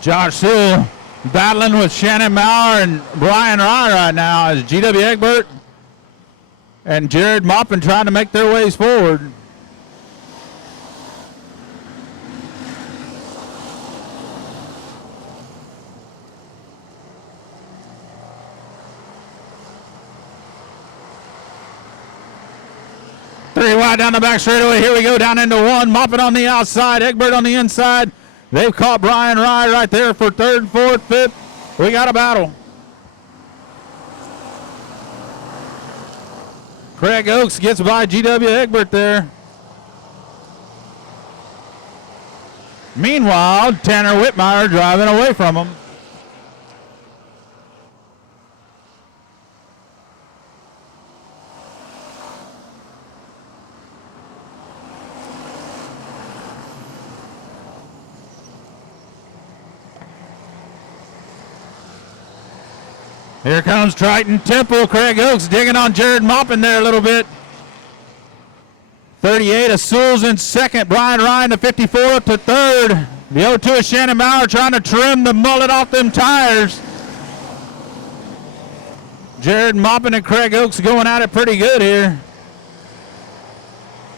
Josh Sewell battling with Shannon Maurer and Brian Rye right now as G.W. Egbert and Jared Maupin trying to make their ways forward. Three wide down the back straightaway. Here we go down into 1. Maupin on the outside, Egbert on the inside. They've caught Brian Rye right there for 3rd, 4th, 5th. We got a battle. Craig Oakes gets by G.W. Egbert there. Meanwhile, Tanner Whitmire driving away from him. Here comes Triton Temple. Craig Oakes digging on Jared Maupin there a little bit. 38 of Sewell's in second. Brian Ryan, the 54 up to third. The 0-2 is Shannon Maurer trying to trim the mullet off them tires. Jared Maupin and Craig Oakes going at it pretty good here.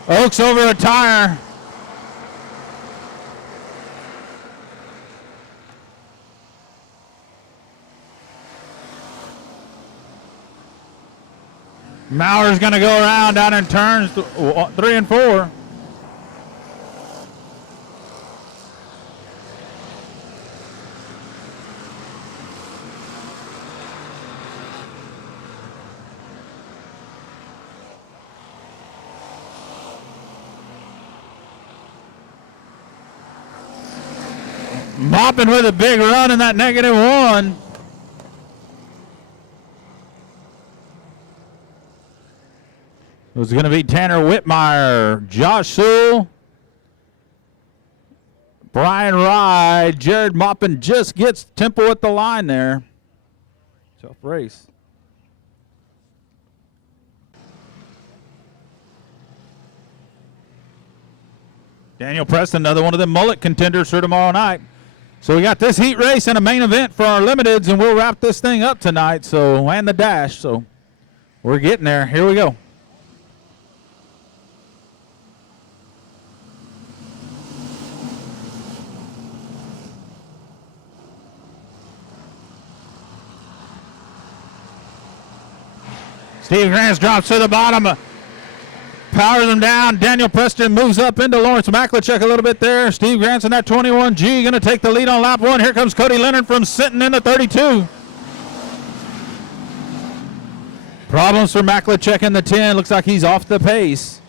Oakes over a tire. Maurer's going to go around down in turns 3 and 4. Maupin with a big run in that -1. It was going to be Tanner Whitmire, Josh Sewell, Brian Rye. Jared Maupin just gets Temple at the line there. Tough race. Daniel Preston, another one of the mullet contenders for tomorrow night. So we got this heat race and a main event for our limiteds, and we'll wrap this thing up tonight. So, and the dash. So we're getting there. Here we go. Steve Grants drops to the bottom. Powers him down. Daniel Preston moves up into Lawrence Maklicek a little bit there. Steve Grants in that 21G going to take the lead on lap 1. Here comes Cody Leonard from Sinton in the 32. Problems for Maklicek in the 10. Looks like he's off the pace.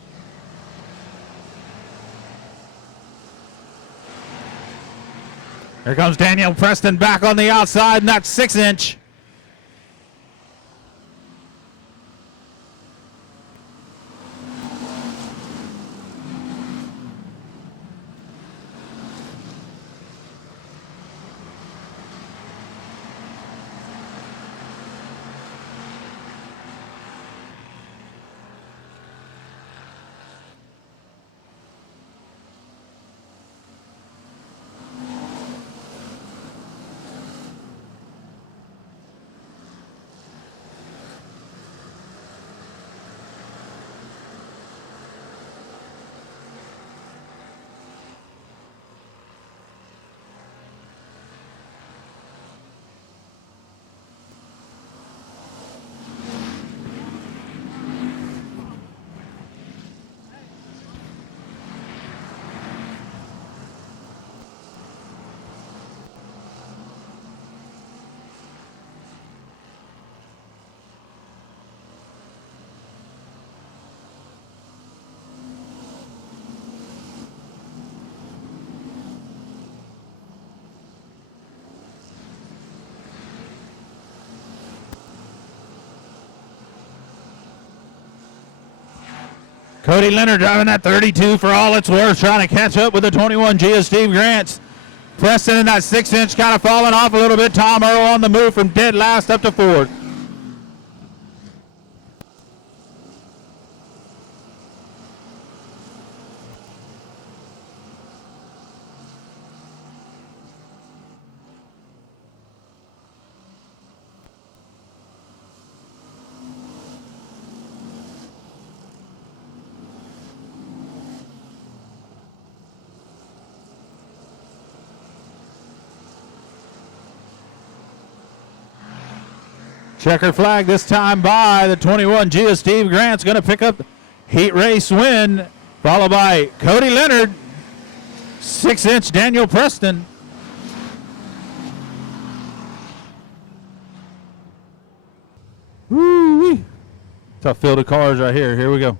Here comes Daniel Preston back on the outside in that 6-inch. Cody Leonard driving that 32 for all it's worth, trying to catch up with the 21G of Steve Grants. Preston in that 6-inch kind of falling off a little bit. Tom Earl on the move from dead last up to fourth. Checker flag this time by the 21G of Steve Grant's going to pick up heat race win, followed by Cody Leonard, 6-inch Daniel Preston. Woo-wee. Tough field of cars right here. Here we go.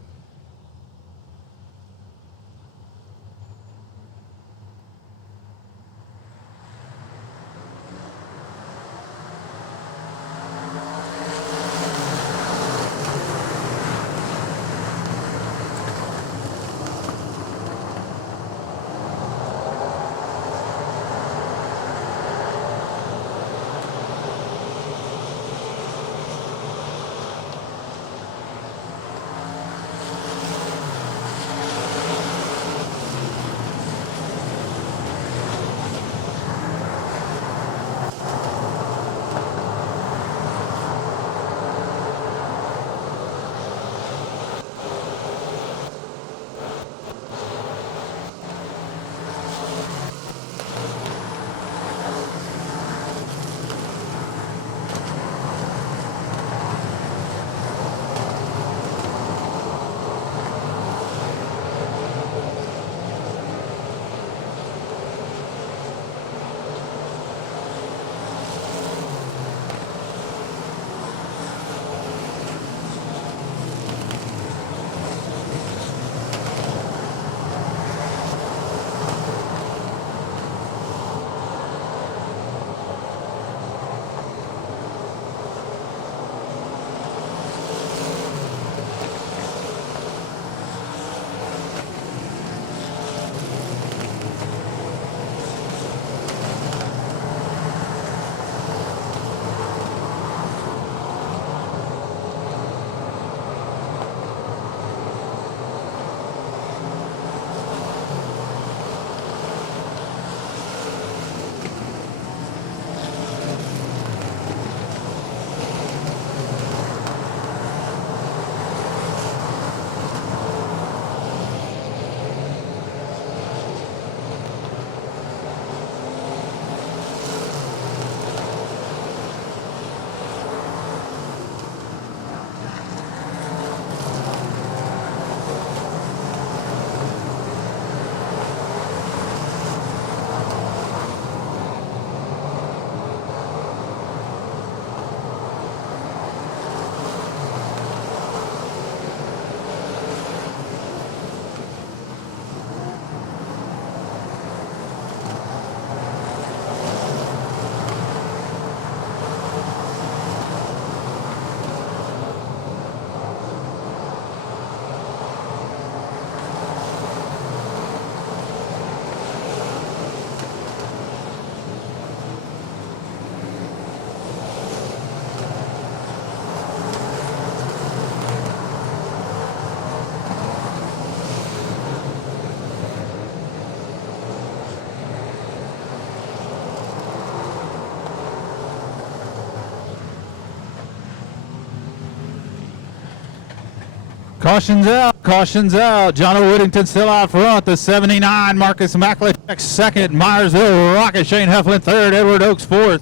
Caution's out. Caution's out. John O. Whittington still out front. The 79, Marcus Macklechek second. Myersville Rocket Shane Heflin third. Edward Oaks fourth.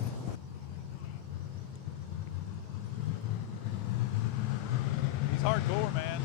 He's hardcore, man.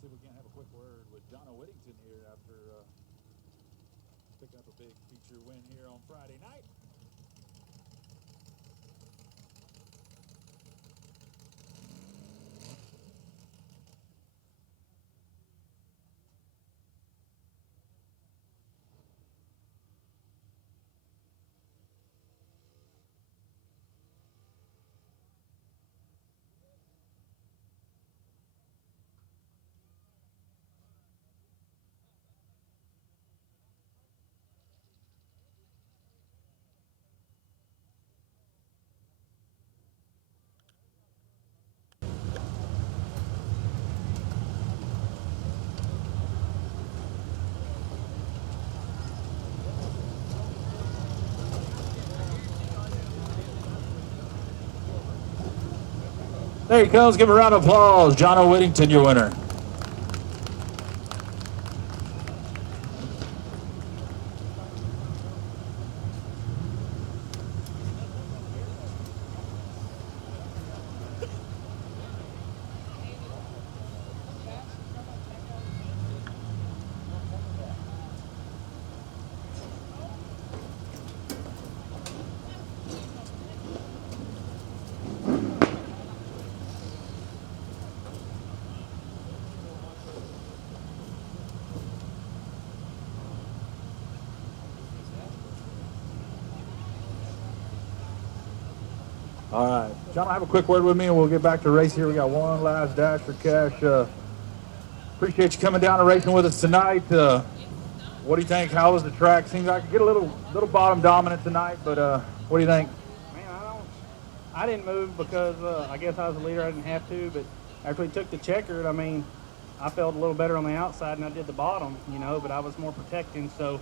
see if we can't have a quick word with John Whittington here after picking up a big feature win here on Friday night. There he comes. Give a round of applause. John Whittington, your winner. All right. John, I have a quick word with me, and we'll get back to the race here. We got one last dash for cash. Appreciate you coming down and racing with us tonight. What do you think? How was the track? Seems like I could get a little bottom dominant tonight, but what do you think? Man, I didn't move because I guess I was the leader. I didn't have to, but after we took the checkered, I mean, I felt a little better on the outside than I did the bottom, you know, but I was more protecting. So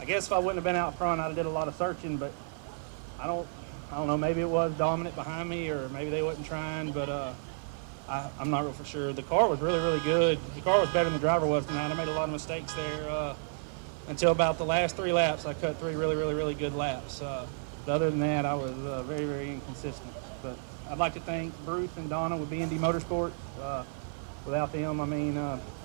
I guess if I wouldn't have been out front, I'd have did a lot of searching, but I don't know, maybe it was dominant behind me or maybe they wasn't trying, but I'm not real for sure. The car was really, really good. The car was better than the driver was tonight. I made a lot of mistakes there until about the last 3 laps. I cut 3 really, really, really good laps. But other than that, I was very, very inconsistent. But I'd like to thank Bruce and Donna with B&D Motorsports. Without them, I mean,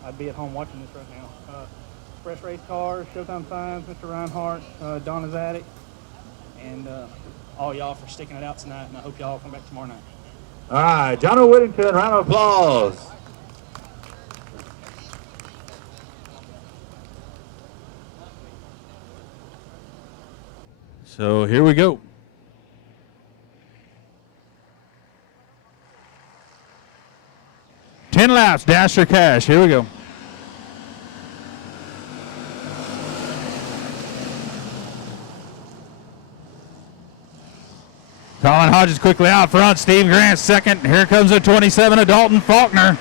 I'd be at home watching this right now. Express Race Cars, Showtime Signs, Mr. Reinhardt, Donna's Attic, and all y'all for sticking it out tonight, and I hope y'all come back tomorrow night. All right. John Whittington, round of applause. So here we go. Ten laps, dash or cash. Here we go. Colin Hodges quickly out front. Steve Grant second. Here comes the 27 of Dalton Faulkner.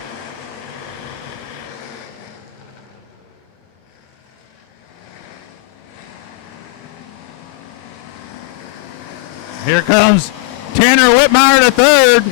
Here comes Tanner Whitmire to third.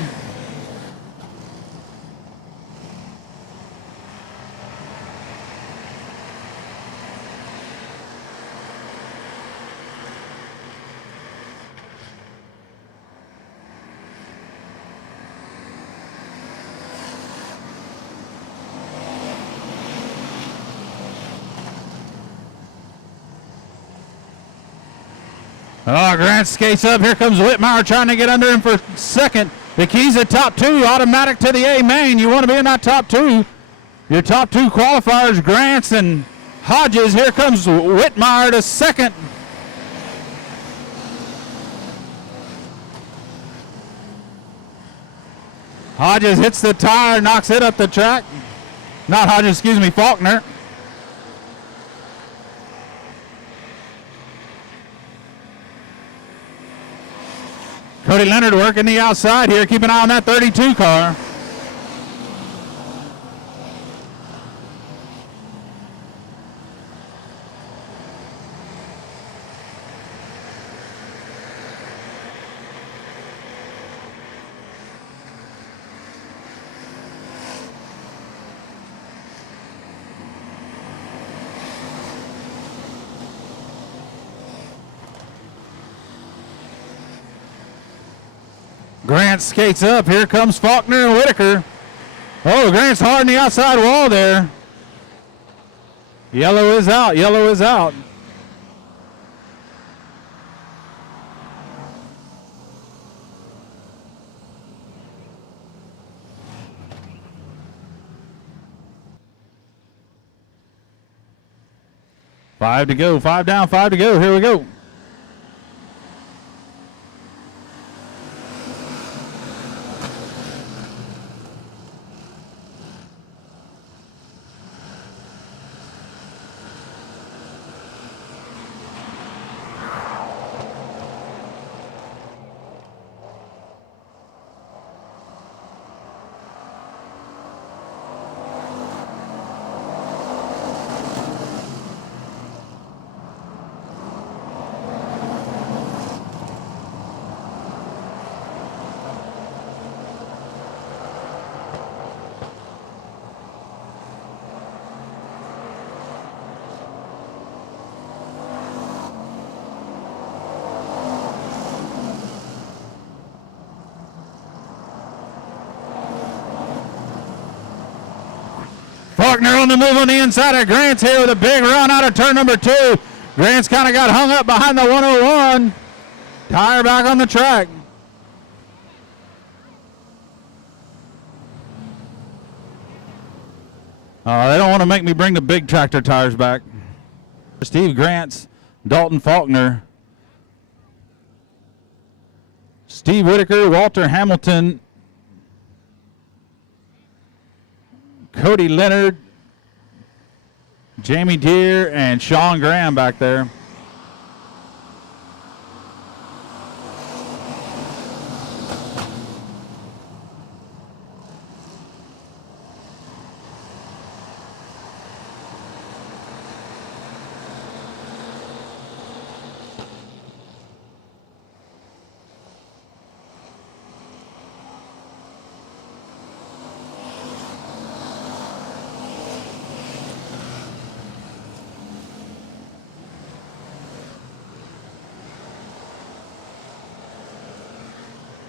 Oh, Grant skates up. Here comes Whitmire trying to get under him for second. The keys at top 2, automatic to the A main. You want to be in that top 2. Your top 2 qualifiers, Grants and Hodges. Here comes Whitmire to second. Hodges hits the tire, knocks it up the track. Not Hodges, excuse me, Faulkner. Cody Leonard working the outside here. Keep an eye on that 32 car. Grant skates up. Here comes Faulkner and Whitaker. Oh, Grant's hard on the outside wall there. Yellow is out. Yellow is out. Five to go. 5 down, 5 to go. Here we go. Faulkner on the move on the inside of Grant's here with a big run out of turn number 2. Grant's kind of got hung up behind the 101. Tire back on the track. They don't want to make me bring the big tractor tires back. Steve Grant's, Dalton Faulkner. Steve Whitaker, Walter Hamilton, Cody Leonard, Jamie Deere, and Sean Graham back there.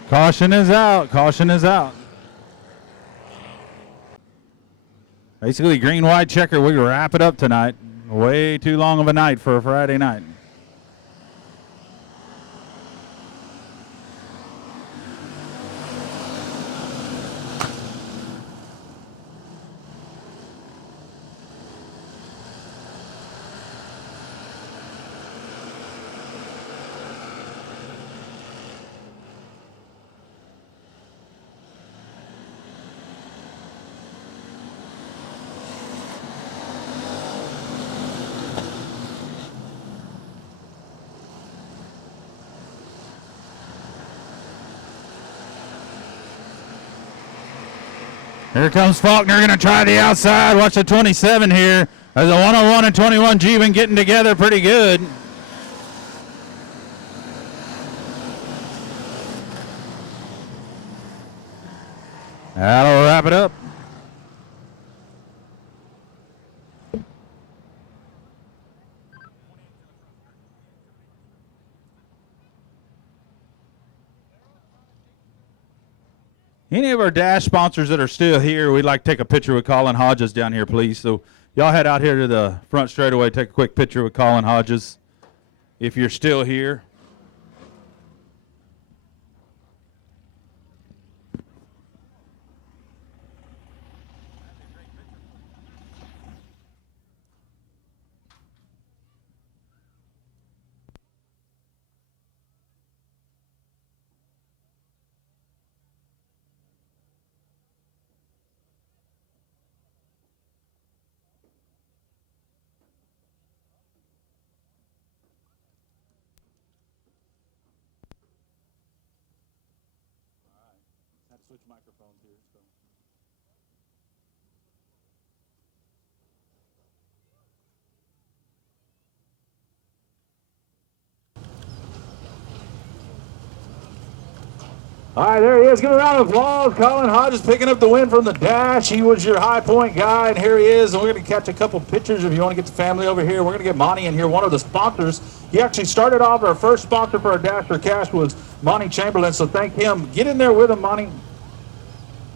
Caution is out. Caution is out. Basically, green, white, checker. We wrap it up tonight. Way too long of a night for a Friday night. Here comes Faulkner, going to try the outside. Watch the 27 here. There's a 101 and 21 G been getting together pretty good. That'll wrap it up. Any of our dash sponsors that are still here, we'd like to take a picture with Colin Hodges down here, please. So y'all head out here to the front straightaway, take a quick picture with Colin Hodges if you're still here. Switch microphones here. So. All right, there he is. Give a round of applause. Colin Hodges picking up the win from the dash. He was your high point guy, and here he is. And we're going to catch a couple pictures if you want to get the family over here. We're going to get Monty in here, one of the sponsors. He actually started off, our first sponsor for our Dash for Cash was Monty Chamberlain, so thank him. Get in there with him, Monty.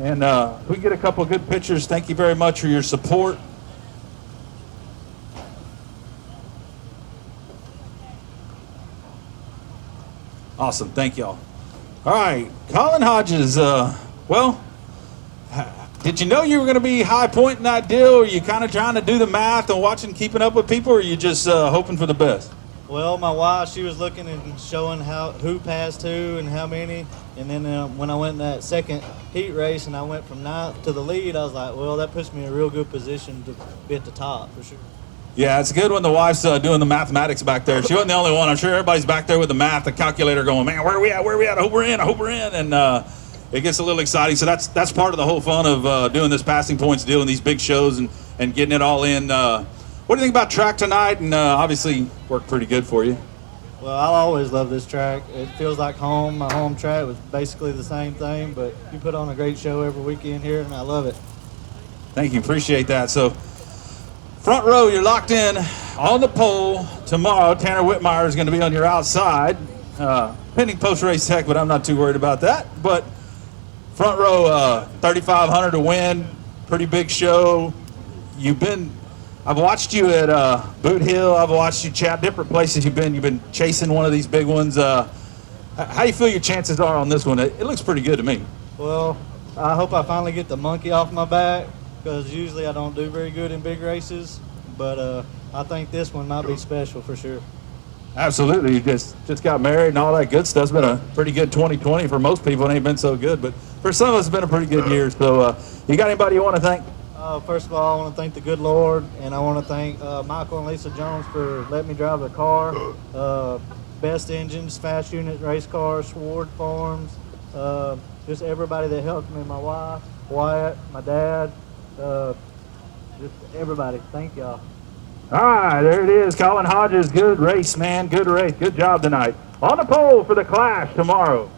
And if we get a couple of good pictures, thank you very much for your support. Awesome, thank y'all. All right, Colin Hodges, well, did you know you were going to be high pointing that deal? Or are you kind of trying to do the math and watching, keeping up with people, or are you just hoping for the best? Well, my wife, she was looking and showing who passed who and how many. And then when I went in that second heat race and I went from ninth to the lead, I was like, well, that puts me in a real good position to be at the top for sure. Yeah, it's good when the wife's doing the mathematics back there. She wasn't the only one. I'm sure everybody's back there with the math, the calculator going, man, where are we at? Where are we at? I hope we're in. I hope we're in. And it gets a little exciting. So that's part of the whole fun of doing this passing points deal and these big shows and getting it all in. What do you think about track tonight? And obviously worked pretty good for you. Well, I'll always love this track. It feels like home. My home track was basically the same thing, but you put on a great show every weekend here, and I love it. Thank you. Appreciate that. So front row, you're locked in on the pole tomorrow. Tanner Whitmire is going to be on your outside. Pending post-race tech, but I'm not too worried about that. But front row, 3,500 to win. Pretty big show. I've watched you at Boot Hill. I've watched you chat different places you've been chasing one of these big ones. How do you feel your chances are on this one? It looks pretty good to me. Well, I hope I finally get the monkey off my back, because usually I don't do very good in big races. But I think this one might be special for sure. Absolutely. You just got married and all that good stuff. It's been a pretty good 2020 for most people. It ain't been so good, but for some of us, it's been a pretty good year. So you got anybody you want to thank? First of all, I want to thank the good Lord, and I want to thank Michael and Lisa Jones for letting me drive the car. Best Engines, Fast Unit Race Cars, Sword Farms, just everybody that helped me, my wife, Wyatt, my dad, just everybody. Thank y'all. All right, there it is. Colin Hodges, good race, man. Good race. Good job tonight. On the pole for the Clash tomorrow.